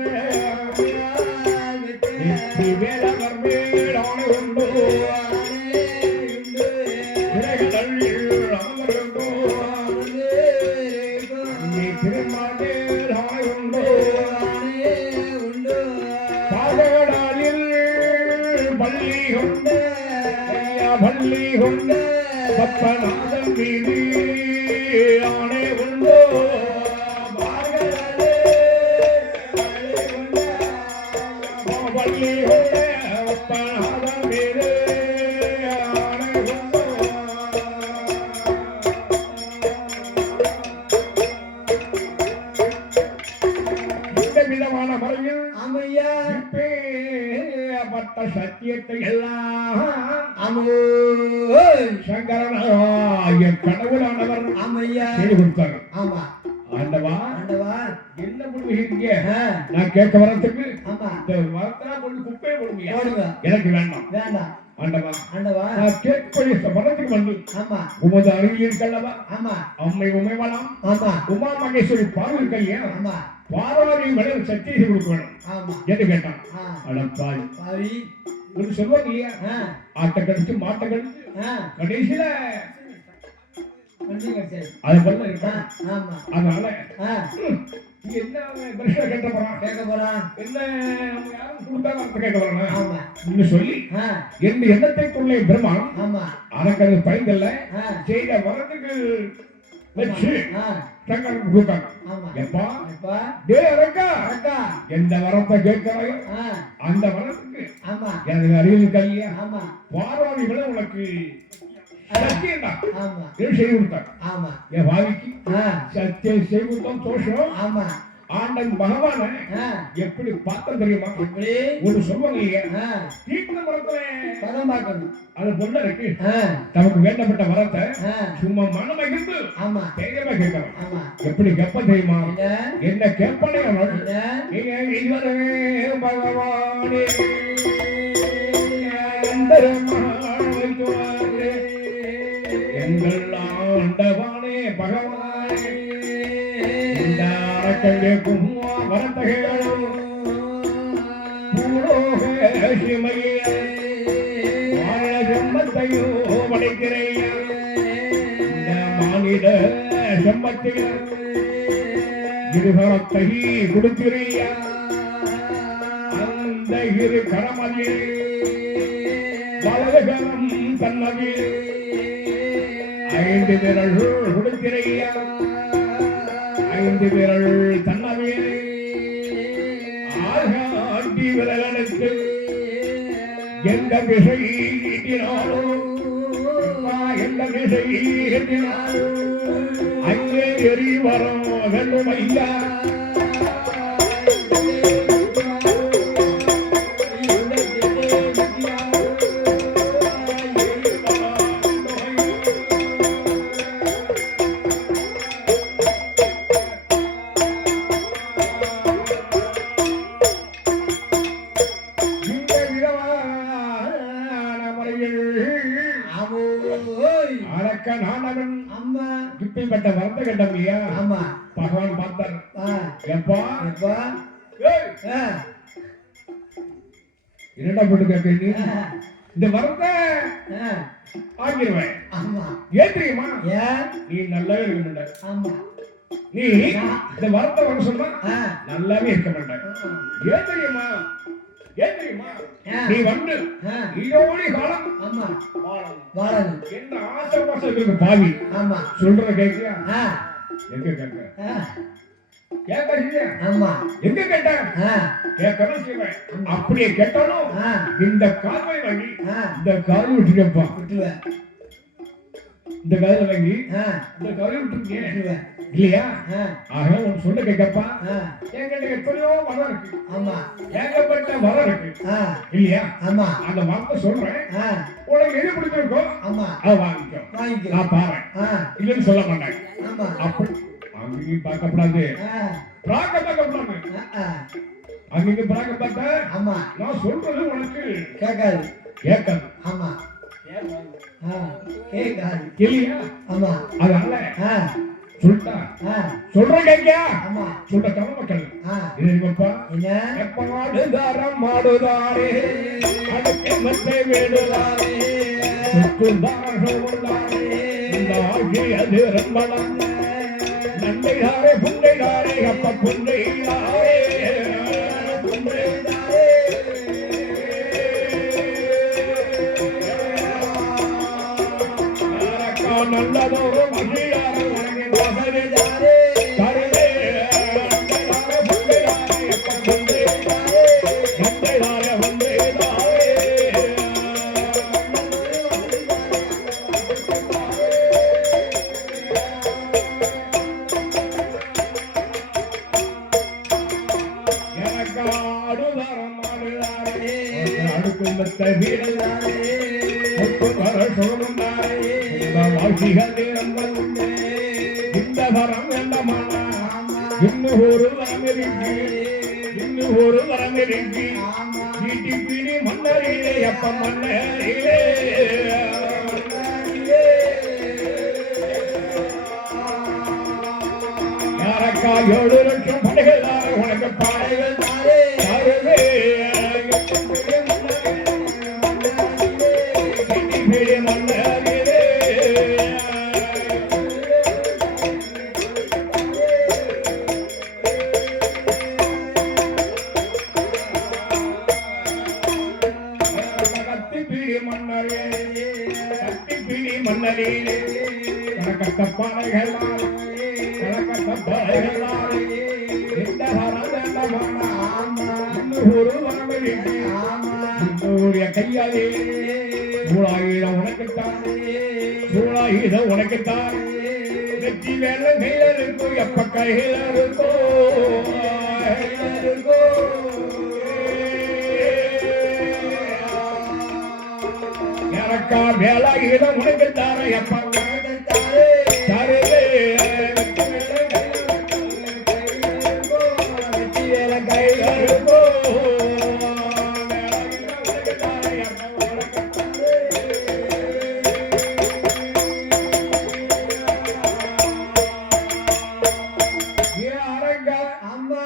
நித்தி வேலவர் மேல் ஆணை உண்டோ, திரைகளில் அமர்ந்தோ, நீ திருமால் மேல் ஆணை உண்டோ, பாதகடாலில் பள்ளி கொண்ட பள்ளி கொண்ட பத்மநாதன் மீது ஆணை உண்டோ, பள்ளி கொண்ட பத்மநாதன் மீது ஆணை உண்டோ. இந்த விதமான முறையில் ஆமையா இப்பேற்பட்ட சத்தியத்தை எல்லாம் அமோய் சங்கரனாய கடவுளானவர் ஆமையா செய்து கொடுத்தாங்க. ஆமா ஆண்டவா, ஆண்டவா என்ன பண்ணுவீங்க? ஆ, நான் கேட்க வரத்துக்கு ஆமா இந்த வரத்தா கொண்டு குப்பையை போடுவீங்க. போடுங்க எனக்கு வேண்டாம். வேண்டாம் ஆண்டவா, ஆண்டவா நான் கேட்கக்கூடிய வரத்துக்கு வந்து ஆமா உமது அருகில் இருக்கல்லவா ஆமா அம்மை உமைவலாம் ஆமா உமா மகேஸ்வரி பார்வை கையா ஆமா பார்வதி மேல சத்திய செய்து கொடுக்க வேணும் ஆமா என்று கேட்டான். ஆ, அடப்பாய் பாவி ஒன்று சொல்லுவாங்க இல்லையா, ஆ, ஆட்டை கடிச்சு மாட்டை கடிச்சு ஆ, கடைசியில வந்துங்க சரி அது போல ஆ, இருக்கா. ஆமா அதனால ஆ, நீ என்ன பிரச்சனை கேட்ட போறான், கேட்க போறான் என்ன அவங்க யாரும் கொடுத்தாங்க அந்த கேட்க போறான் ஆமா இன்னும் சொல்லி ஆ, என் எண்ணத்தை கொள்ள பெருமான் ஆமா அதற்கு பயந்தல்ல ஆ, செய்த வரத்துக்கு வச்சு ஆ, சங்கர் கொடுத்தாங்க. ஆமா எப்பா எப்பா டே அரக்கா, அக்கா எந்த வரத்தை கேட்கிறாயோ ஆ, அந்த வரத்துக்கு ஆமா எனக்கு அறிவு கையா ஆமா பார்வதி விட உனக்கு சத்தியம் தான் ஆமா செய்து கொடுத்தாங்க. ஆமா என் பாவிக்கு ஆ, சத்தியம் செய்து கொடுத்தோம் தோஷம். ஆமா ஆண்டன் பகவான ஆ, எப்படி பார்த்த தெரியுமா? எப்படி ஒரு சொல்லுவாங்க இல்லையா, ஆ, தீர்த்த மரத்துல பதம் பார்க்கணும் அது பொண்ணு இருக்கு. ஆ, நமக்கு வேண்டப்பட்ட வரத்தை ஆ, சும்மா மனமகிழ்ந்து ஆமா தைரியமா கேட்கலாம். ஆமா எப்படி கேட்ப தெரியுமா? என்ன என்ன கேட்பனே அவள் என்ன நீங்க இதுவரை பகவானே எம்பெருமான் வைத்துவாரே, எங்கள் ஆண்டவானே பகவானே இந்த அரக்கங்களுக்கும் வரத்தகைகளும் பூலோக சிமையே வாழ ஜென்மத்தையோ படைக்கிறையா, இந்த மானிட செம்மத்தில் இருகரத்தை கொடுக்கிறியா, அந்த இரு கரமதில் வலதுகரம் தன்னதில் 5 விரல் கொடுக்கிறையா, 5 விரல் தன்னதில் ஆகாட்டி விரலெடுத்து எந்த திசை ஈட்டினாலோ எந்த திசை ஈட்டினாலோ அங்கே எரி வரும் வேண்டும் ஐயா. இந்த விதமான முறையில் அமோய் அரக்க நாடகன் அம்மா இப்படிப்பட்ட வரத்தை கட்டம் இல்லையா, ஆமா பகவான் பார்த்தார். ஆ, எப்பா எப்பா ஏய், ஆ, என்னடா போட்டு கேட்க நீ? ஆ, இந்த வரத்தை ஆ, ஆக்கிடுவேன். ஆமா ஏன் தெரியுமா? ஏன் நீ நல்லாவே இருக்க மாட்ட. ஆமா நீ இந்த வரத்தை வர சொன்னா ஆ, நல்லாவே இருக்க மாட்டேன். ஏன் தெரியுமா? ஏன் தெரியுமா? ஆ, நீ வந்து ஆ, இதோடி காலம் ஆமா வாழணும். வாழணும் என்ன ஆசை பாசம் இருக்கு பாவி. ஆமா சொல்றத கேட்கியா? ஆ, எங்க கேட்க? ஆ, கேட்க ஆமா எங்க கேட்டேன் ஆ கேட்கணும் செய்வேன். அப்படியே கேட்டாலும் ஆ இந்த கால்வை வாங்கி ஆ இந்த கால் விட்டுக்கப்பா, விட்டுருவேன் இந்த காலில் வாங்கி ஆ இந்த காலை விட்டுருக்கேன் விட்டுருவேன் இல்லையா? ஆ ஆக உன் சொல்ல கேட்கப்பா, ஆ என்கிட்ட எத்தனையோ வரம் இருக்கு, ஆமா ஏகப்பட்ட வரம் இருக்கு ஆ இல்லையா? ஆமா அந்த வரத்தை சொல்றேன், ஆ உனக்கு எது பிடிச்சிருக்கோ ஆமா அதை வாங்கிக்கோ, வாங்கிக்கோ நான் பாறேன் ஆ இல்லைன்னு சொல்ல மாட்டேன். ஆமா அப்படி அங்கேயும் பார்க்கப்படாது, ஆ பார்க்கப்படாது, ஆ அங்கேயும் பார்க்க பார்த்தா ஆமா நான் சொல்றது உனக்கு கேட்காது கேட்காது ஆமா ஆ கேட்காது இல்லையா? ஆமா அதனால ஆ சொல்லிட்டா ஆ சொல்றேன் கேட்கியா? ஆமா சொல்ற தமிழ் மக்கள் ஆ இல்லைங்கப்பா, என்ன எப்பாடு தாரம் மாடுதாரே அடுக்க மத்தை வேடுதாரே சுத்துந்தாரே இந்த ஆகி அது ரம்பளம் நண்டைதாரே புண்டைதாரே அப்ப புண்டைதாரே புண்டைதாரே நல்லதோ மகிழாரோ வணங்கி மகரிதாரே கருதே நண்டைதாரே புண்டைதாரே அப்ப புண்டைதாரே நண்டைதாரே புண்டைதாரே எனக்காடுதாரம் ஆடுதாரே அடுக்கும் மத்த வீடுதாரே முத்து வர சோழந்தாரே இந்த வாசிகள் நிறந்தே இந்த வரம் வேண்டமானா இன்னும் ஒரு வரம் இருக்கு, இன்னும் ஒரு வரம் இருக்கு, வீட்டி பிடி மன்னரிலே அப்ப மன்னரிலே யாரக்கா 7 லட்சம் படைகள் உனக்கு பாடைகள் தாரே வீட்டி மன்னரிலே கத்திப்பிடி மன்னரே கத்திப்பிடி மன்னரிலே கணக்கத்த பாடைகளால் கணக்கத்த பாடைகளால் இந்த வரதண்டமான இன்னும் ஒரு வரமில்லை இன்னுடைய கையாலே சூழாயுதம் உனக்குத்தானே சூழாயுதம் உனக்குத்தானே வெற்றி வேலை கையில இருக்கோ எப்ப கையில இருக்கோ எனக்கா வேலாயுதம் உனக்குத்தானே எப்ப தாரே வெற்றி வேலை கையில இருக்கோ அம்மா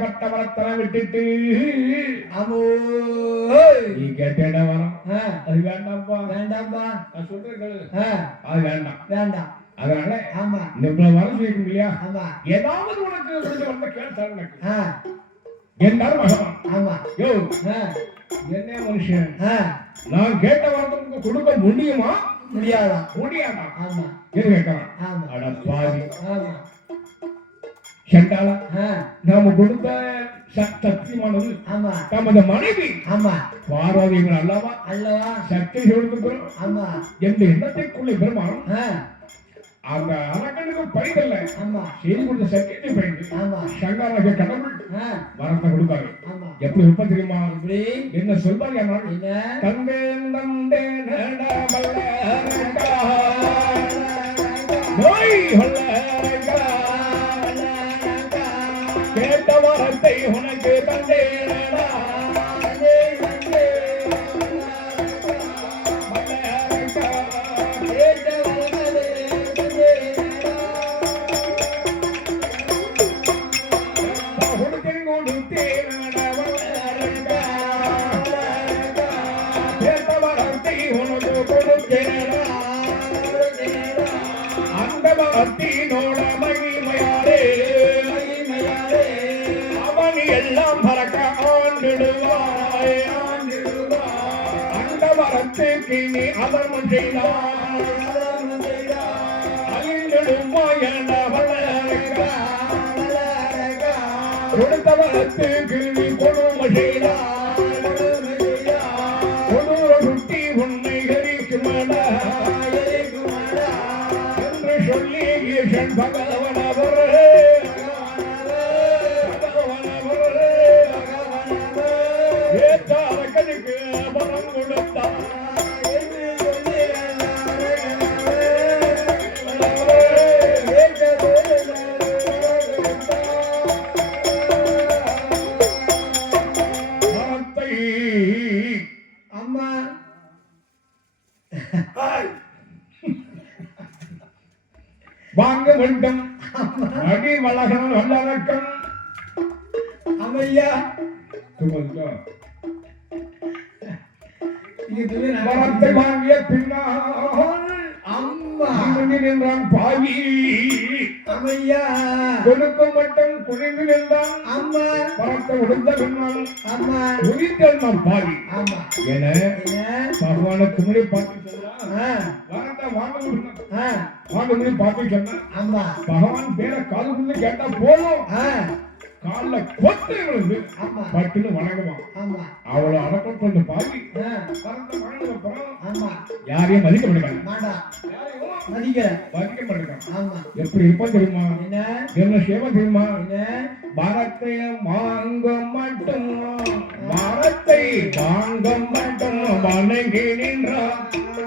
பட்டவரத்தனை விட்டுட்டு அமோ நீ கேட்டேட வரம் அது வேண்டாம்ப்பா, வேண்டாம்பா நான் சொல்றேன் ஆ அது வேண்டாம். வேண்டாம் அதனால ஆமா இவ்வளவு வரம் செய்யும் இல்லையா? ஆமா ஏதாவது உனக்கு பிடிச்ச வரத்தை கேட்டாரு எனக்கு ஆ எல்லாரும் மகன் ஆமா யோ ஆ என்ன மனுஷன், ஆ நான் கேட்ட வரத்தை உங்களுக்கு கொடுக்க முடியுமா முடியாதா முடியாதா? ஆமா எது கேட்கலாம்? ஆமா அட பாவி ஆமா சண்டாளா, ஆ நாம கொடுத்த சத்தியமானது ஆமா நமது மனைவி ஆமா பார்வதிகள் அல்லவா அல்லவா சக்தி கொடுத்துக்கிறோம் ஆமா எந்த எண்ணத்திற்குள்ளே பெருமானம் ஆ அந்த அரக்கனுக்கு பயிரல்ல ஆமா செய்தி கொடுத்த சத்தியத்தை பயிர் ஆமா சங்கராஜ கடவுள் ஆ வரத்தை கொடுக்காரு. ஆமா எப்படி உப்ப தெரியுமா? இப்படி என்ன சொல்வாங்க? என்ன தந்தேன் தந்தேன் நடவல்ல நோய் கேட்ட வரத்தை உனக்கு தந்தேனடா கேட்ட வரத்தை உனக்கு கொடுத்தேனடா அந்த வரத்தினோட மகிமையாரே அவன் எல்லாம் பறக்க ஆண்டிடுவாய் அந்த வரத்துக்கு நீ அதர்மம் செய்தாய் அழிந்திடுவாய் என்ற வரத்துக்கு நீ கொடுமை செய்தாய் கொடூர சுட்டி உன்னை எரிக்குமடா என்று சொல்லி ஈசன் பகவனவர் ஏற்றார கணக்கு வரம் கொடுத்தார் அம்மா வாங்க வேண்டும் அடி வளகன் வல்லடக்கம் அம்மையா வரத்தை வாங்கிய பின்னால் அம்மா நின்றான் பாவி அம்மையா கொடுக்கும் மட்டும் குனிந்து நின்றான் அம்மா வரத்தை உடுத்த பின்னால் அம்மா உயிர்த்தான் பாவி ஆமா என என்ன பகவானுக்கு முன்னாடி பார்த்து சொன்னா வரத்தை வாங்க முன்னாடி பார்த்து சொன்னா ஆமா பகவான் பேரை காதுக்குள்ள கேட்டா போதும் கால்ல கொத்து விழுந்து ஆமா பட்டுன்னு வணங்குவான் ஆமா அவளை அடக்கம் கொண்டு பாவி வரத்தை வாங்கின அப்புறம் ஆமா யாரையும் மதிக்க மாட்டாங்க மாட்டா மதிக்கல மதிக்க மாட்டாங்க ஆமா எப்படி இருப்பா தெரியுமா என்ன என்ன சேவை தெரியுமா என்ன மரத்தை வாங்க மட்டும் மரத்தை வாங்க மட்டும் வணங்கி நின்றார்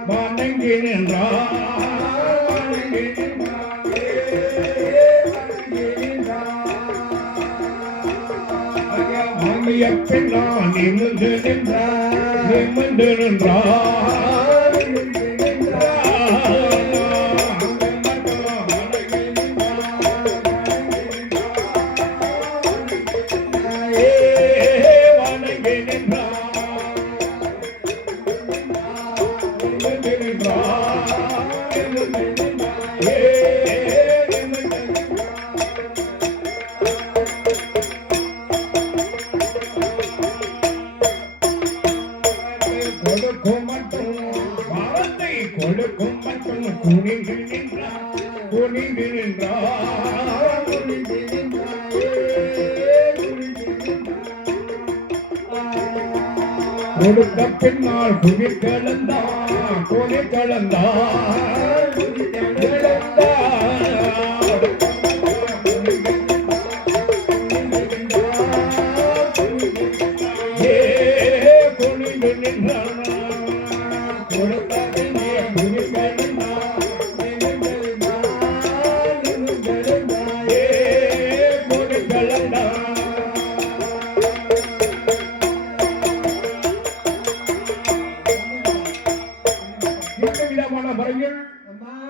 வணங்கி நின்றார் வாங்கிய பின்னா நிமிர்ந்து நின்றார் நிமிர்ந்து நின்றார் கொடுக்கும் மட்டும் வாரத்தை கொடுக்கும் மட்டும் குனிந்து நின்றார் குனிந்து நின்றார் குனிந்து கொடுத்த பின்னால் குனித்தெழுந்தார் குனித்தெழுந்தார் குனிந்து நின்றார் கொடுத்த பின்னால் குனித்தெழுந்தார்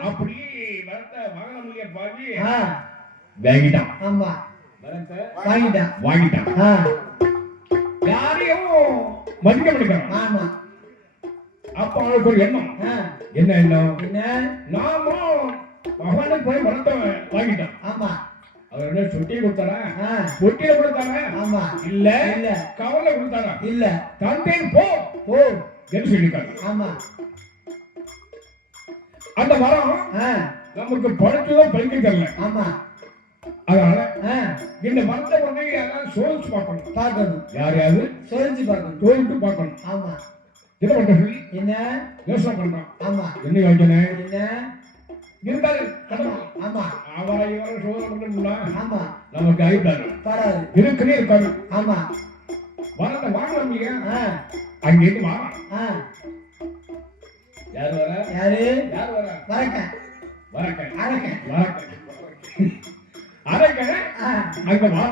அப்படி வரத்த வாங்கக்கூடிய பாவி வாங்கிட்டான் ஆமா வரத்த வாங்கிட்டான் வாங்கிட்டான் யாரையும் மதிக்க மாட்டேங்கிறான் ஆமா அப்ப அவனுக்கு ஒரு எண்ணம் என்ன எண்ணம் என்ன நாமும் மகனுக்கு போய் வரத்த வாங்கிட்டான் ஆமா அவர் என்ன சுட்டி கொடுத்தாரா பொட்டியில கொடுத்தாரா ஆமா இல்ல இல்ல கவர்ல கொடுத்தாரா இல்ல தந்தை போ போ என்று சொல்லிட்டாங்க ஆமா அந்த மரம் நமக்கு பழுத்ததோ பழுக்க தெரியல ஆமா அதனால இந்த மரத்தை கொண்டு யாராவது சோதிச்சு பார்க்கணும் யாரையாவது சோதிச்சு பார்க்கணும் சோதிட்டு பார்க்கணும் ஆமா என்ன பண்ற சொல்லி என்ன யோசனை பண்றான் ஆமா என்ன யோசனை என்ன இருந்தாரு ஆமா அவரை இவரை சோதனை பண்ணணும்னா ஆமா நமக்கு ஆயிட்டாரு படாது இருக்குன்னே இருக்காரு ஆமா மரத்தை வாங்கலாமீங்க அங்கிருந்து வா யார் வர யாரு யார் வர வரக்க வரக்க அரக்க வரக்க அரக்க அங்க வா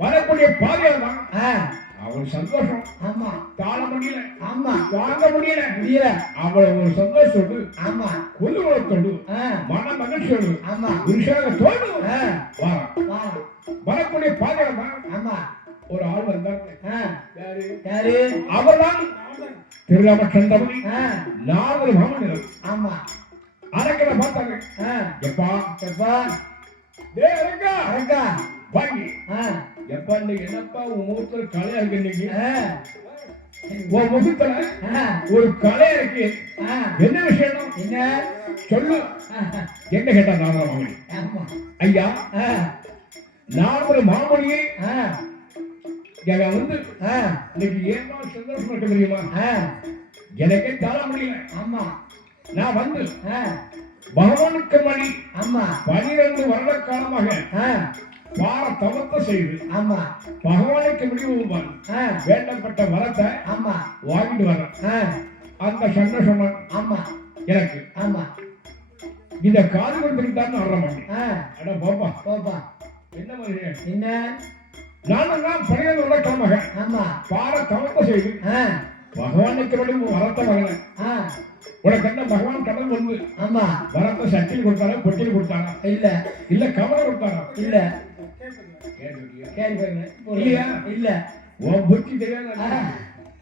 வரக்கூடிய பாதையால் தான் அவள் சந்தோஷம் ஆமா தாழ முடியல ஆமா வாங்க முடியல முடியல அவளை ஒரு சந்தோஷத்தோடு ஆமா குதூகலத்தோடு மன மகிழ்ச்சியோடு ஆமா உற்சாகத்தோடு வா வரக்கூடிய பாதையால் தான் ஆமா ஒரு ஆள் வந்தாங்க யாரு யாரு அவர்தான் திருராமச்சந்திரமணி நாலு மாமனிதர் ஆமா அரக்கனை பார்த்தாங்க எப்பா எப்பா டேய் அரக்கா அரக்கா வாங்கி எப்பா இன்னைக்கு என்னப்பா உன் முகத்துல கலையா இருக்கு இன்னைக்கு உன் முகத்துல ஒரு கலையா இருக்கு என்ன விஷயம் என்ன சொல்லு என்ன கேட்டா ராமராமணி ஐயா நான் ஒரு மாமொழியை ஆ, வந்து ஆ, இன்னைக்கு ஏமா சந்தோஷம் இருக்க தெரியுமா? எனக்கே தாழ முடியல. ஆமா நான் வந்து ஆ, பகவானுக்கு மணி ஆமா 12 வருட காலமாக ஆ, பார தவத்தை செய்து ஆமா பகவானுக்கு முடிவு ஆ, வேண்டப்பட்ட வரத்தை ஆமா வாங்கிட்டு வரேன். ஆ, அந்த சந்தோஷம் ஆமா எனக்கு ஆமா இத காது கொடுத்துக்கிட்டான்னு வர்றேன். ஆ, அட போப்பா போப்பா என்ன மாதிரி என்ன நானும் தான் 12 வருட காலமாக ஆமா பார தவத்தை செய்து ஆ, பகவானுக்கு முடிவு வரத்தை வாங்கினேன். ஆ, உனக்கு என்ன பகவான் கடன் வந்து ஆமா வரத்தை சட்டியில் கொடுத்தாரா பொட்டியில் கொடுத்தாரா இல்ல இல்ல கவலை கொடுத்தாரா? இல்ல கேள்வியா? கேள்வி இல்லையா? இல்ல உன் புத்தி தெரியாத ஆ,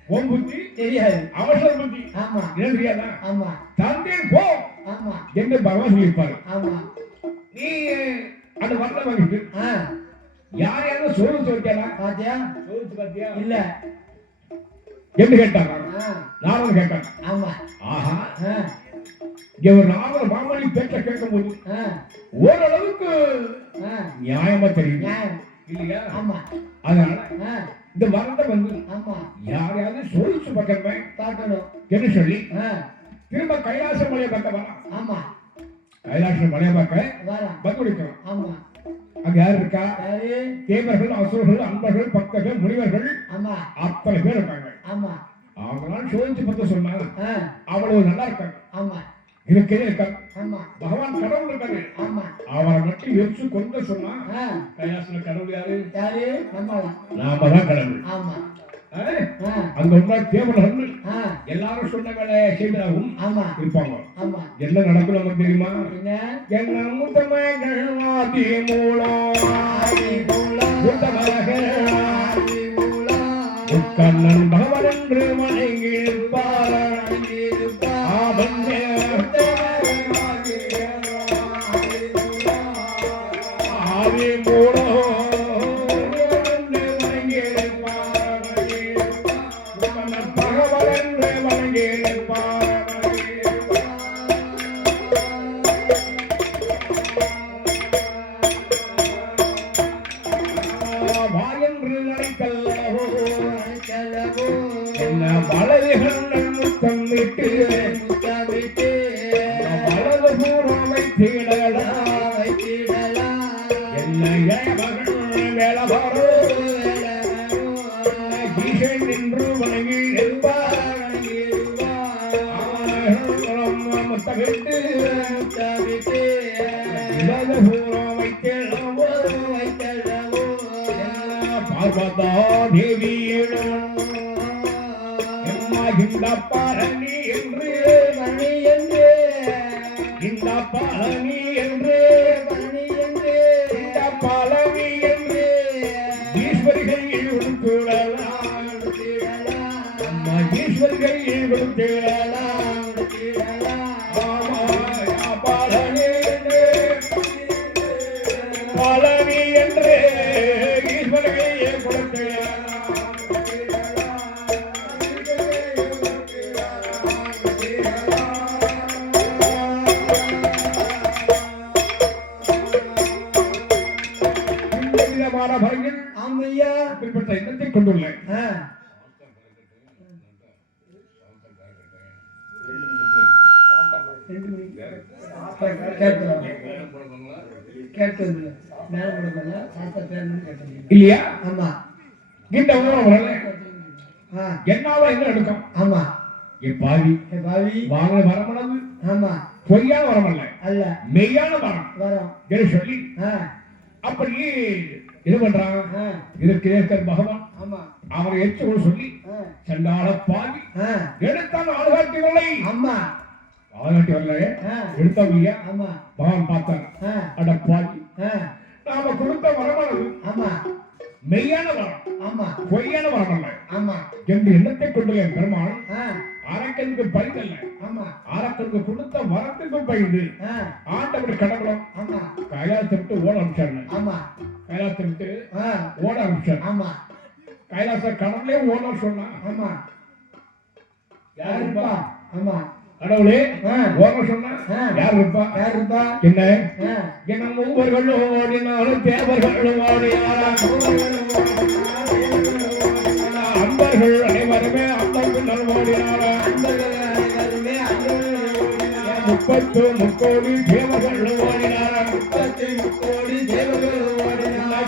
உன் புத்தி தெரியாது அவசர புத்தி ஆமா என்ன தெரியாதா? ஆமா தந்தேன் போ ஆமா என்று பகவான் சொல்லியிருப்பாரு. ஆமா நீ அந்த வரத்தை வாங்கிட்டு ஆ, யார் யாரும் சோறு வச்சாரா? பாத்தியா சோறு பார்த்தியா இல்ல என்று கேட்டாங்க. ஆ, நானும் கேட்டேன். ஆமா ஆஹா ஆ, இங்க ஒரு நாவல் மாமணி பேச்ச கேட்கும் போது ஆ, ஓரளவுக்கு ஆ, நியாயமா தெரியும் நியாயம் இல்லையா? ஆமா அதனால ஆ, இந்த வரத்தை வந்து ஆமா யாரையாவது சோழிச்சு பக்கமே பார்க்கணும் என்று சொல்லி ஆ, திரும்ப கைலாச மலையை பார்க்க வரலாம். ஆமா கைலாச மலையை பார்க்க வரலாம் பகுடிக்கிறோம். ஆமா அங்க யார் இருக்கா? யாரு தேவர்கள், அசுரர்கள், அன்பர்கள், பக்தர்கள், முனிவர்கள் ஆமா அத்தனை பேர் இருக்காங்க. ஆமா அவங்களாம் சோழிச்சு பார்த்து சொன்னாங்க ஆ, அவ்வளவு நல்லா இருக்காங்க. ஆமா இருக்கே இருக்காங்க. ஆமா பகவான் கடவுள் இருக்காரு. ஆமா அவரை மட்டும் யோசிச்சு கொண்டு சொன்னா ஆ, கைலாசல கடவுள் யாரு? யாரு நம்மதான் நாம தான் கடவுள். ஆமா ஆ? ஆ, அங்க உள்ள தேவர்கள் ஆ, எல்லாரும் சொன்ன வேலை செய்வதாகவும் ஆமா இருப்பாங்க. ஆமா என்ன நடக்கும் நமக்கு தெரியுமா? என்ன என்ன முத்தமகள் ஆதி மூலம் ஆதி மூலம் முத்தமகள் ஆதி மூலம் கண்ணன் பகவன் என்று வணங்கி இருப்பார். இருப்பார் ஆவண்ணே ஆதி மூலம் என்று வணங்கி இருப்பார். கண்ணன் பகவன் என்று வணங்கி இருப்பார். வாயென்று நினைக்கல்லவோ என்ன வலதுகள் முத்தம் விட்டு முத்தமிட்டு வலது பூர்வம் வைத்திடலாம். வைத்திடலாம் என்ன ஏவர்கள் வேளவரோ ஈசன் நின்று வணங்கி இருப்பார். அவர்களும் முத்தமிட்டு முத்தமிட்டு வலது பூர்வம் வைத்திடலாமோ வைத்திடவோ பார்வதா தேவியிடம் இந்த பழனி என்று மணி என்று இந்த பழனி என்று மணி என்று இந்த பழனி என்று ஈஸ்வரிகள் கொடுத்துடலாம். அம்மா ஈஸ்வரிகள் கொடுத்துடலாம். பழனி என்று பழனி என்று ஈஸ்வரிகள் கொடுத்துடலாம். பரங்கள் ஆமையா அப்படிப்பட்ட எண்ணத்தை கொண்டுள்ளேன். இல்லையா? ஆமா இந்த உணவு ஆ, என்னால என்ன எடுக்கும்? ஆமா எப்பாவி பாவி வாங்க வரமளவு ஆமா பொய்யான வரமல்ல, அல்ல மெய்யான வரம் வரோம் என்று சொல்லி ஆ, அப்படி இது பண்றாங்க. ஆ, இருக்கிற பகவான் ஆமா அவரை எச்சு சொல்லி ஆ, சண்டாள பாவி ஆ, எடுத்தான் ஆளுகாட்டியவர்களை ஆமா ஆளுகாட்டியவர்களே ஆ, எடுத்தவங்க ஆமா பகவான் பார்த்தாங்க. ஆ, அட பாவி ஆ, நாம கொடுத்த வரமானது ஆமா மெய்யான வரம், ஆமா பொய்யான வரம் அல்ல ஆமா என்று எண்ணத்தை கொண்டு என் பெருமாள் ஆ, அரக்கனுக்கு பழிதல்ல, ஆமா அரக்கனுக்கு கொடுத்த வரத்துக்கு பழிது ஆ, ஆண்டவர் கடவுளும் ஆமா கைலாசத்தை விட்டு ஓட அனுப்பிச்சாரு. ஆமா கைலாசத்தை விட்டு ஆ, ஓட அனுப்பிச்சாரு. ஆமா கைலாச கடவுளே ஓட சொன்னா ஆமா யாருப்பா? ஆமா கடவுளே ஆ. ஓம சொன்னா ஆ. யார் இருப்பா யார் இருப்பா? என்ன ஆ. என்ன மூவர்களும் ஓடினாலும் தேவர்களும் ஓடினாலும் அன்பர்கள் அனைவருமே அன்பர்கள் ஓடினாலும் முப்பத்து முக்கோடி தேவர்களும் ஓடினாலும்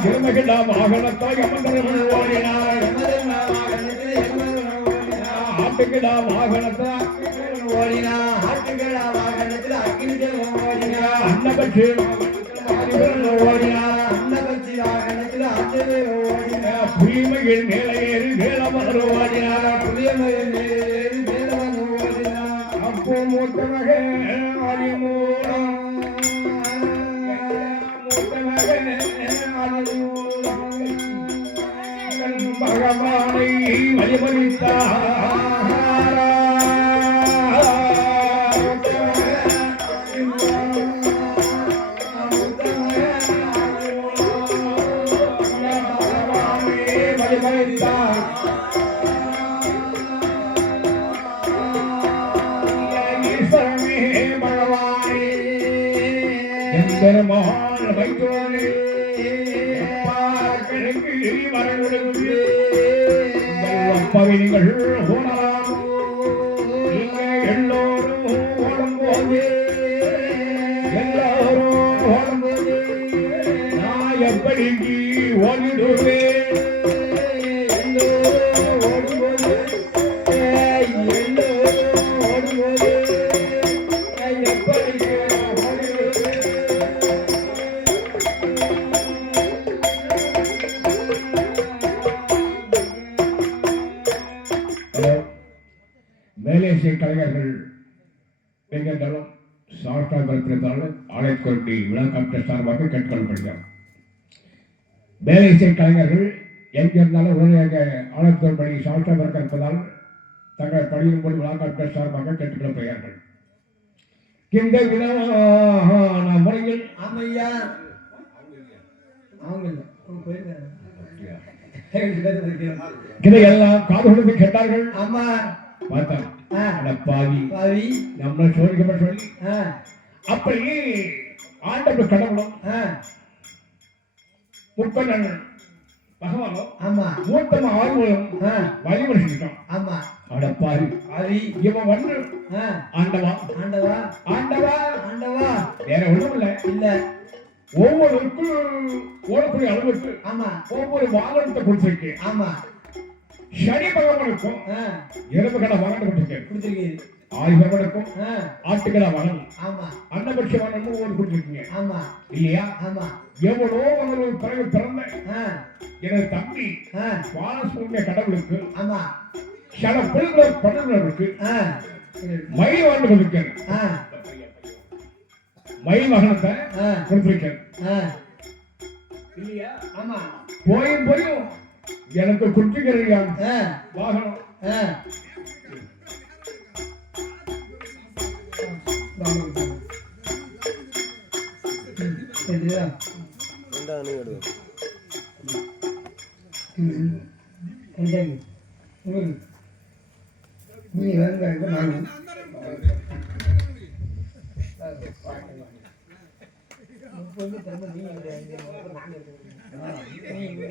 திருமகிழ வாகனத்தாய் அமர்ந்தவர்கள் ஓடினாலும் ஆட்டுக்கிடா வாகனத்தை அன்னபட்சி புலிமையில் மேலே ஏறி வேளமர் ஓடினார் அப்போ மூத்த மகன் ஆதிமூலம் மூத்த மகன் ஆதிமூலம் பகவானை பெருமாள் வைத்தோரே பார்க்கலுக்கு வரங்களுக்கு அப்பவினிகள் ஓடலாம் நீங்க எல்லோரும் ஓடும்போது எல்லாரும் ஓடும்போது நான் எப்படி ஓடிடுவேன் எல்லோரும் ஓடும்போது எல்லோரும் ஓடும்போது எப்படி மேலேசிய கலைஞர்கள் எங்கென்றாலும் சாஸ்தா கருத்திருந்தாலும் ஆலைக்கொண்டி விழாக்காட்ட சார்பாக கேட்டுக்கொள்ளப்படுகிறார். மேலேசிய கலைஞர்கள் எங்கிருந்தாலும் உடனடியாக ஆலைத்தோன்படி சாஸ்தா கருப்பதால் தங்கள் பணியின் போது விழாக்காட்ட சார்பாக கேட்டுக்கொள்ளப்படுகிறார்கள். இந்த விதமான முறையில் ஆமையா இதையெல்லாம் காது கொடுத்து கேட்டார்கள். ஆமா பார்த்தான் ஆ. பாவி பாவி நம்மள சோதிக்கப்பட சொல்லி ஆ. அப்படியே ஆண்டவர் கடவுளும் ஆ. முப்பன் பகவானும் ஆமா மூத்தம் ஆய்வுகளும் ஆ. வழிபடுத்திட்டான். ஆமா அடப்பாரி பாவி இவன் வந்து ஆ. ஆண்டவா ஆண்டவா ஆண்டவா ஆண்டவா வேற ஒண்ணும் இல்ல இல்ல ஒவ்வொருக்கும் ஓடக்கூடிய அளவுக்கு ஆமா ஒவ்வொரு வாகனத்தை கொடுத்திருக்கேன். ஆமா சனி பகவானுக்கும் ஆ. எறும்பு கடை வாகனம் கொடுத்திருக்கேன். கொடுத்திருக்கீங்க ஆயுதவனுக்கும் ஆ. ஆட்டுக்கடை வாகனம் ஆமா அன்னபட்ச வாகனமும் ஒவ்வொரு கொடுத்திருக்கீங்க ஆமா இல்லையா? ஆமா எவ்வளோ ஒரு பிறகு பிறந்த ஆ. எனது தம்பி ஆ. பாலசுவாமிய கடவுளுக்கு ஆமா சில பிள்ளைகள் படங்களுக்கு ஆ. மயில் வாழ்ந்து கொடுத்திருக்கேன். ஆ. மயில் வாகனத்தை ஆ. கொடுத்திருக்கேன் ஆ. இல்லையா? ஆமா போயும் எனக்கு கொடுத்துக்கிறியா ஆ. வாகனம் ஆ. சரியா? நீ வேங்க நான்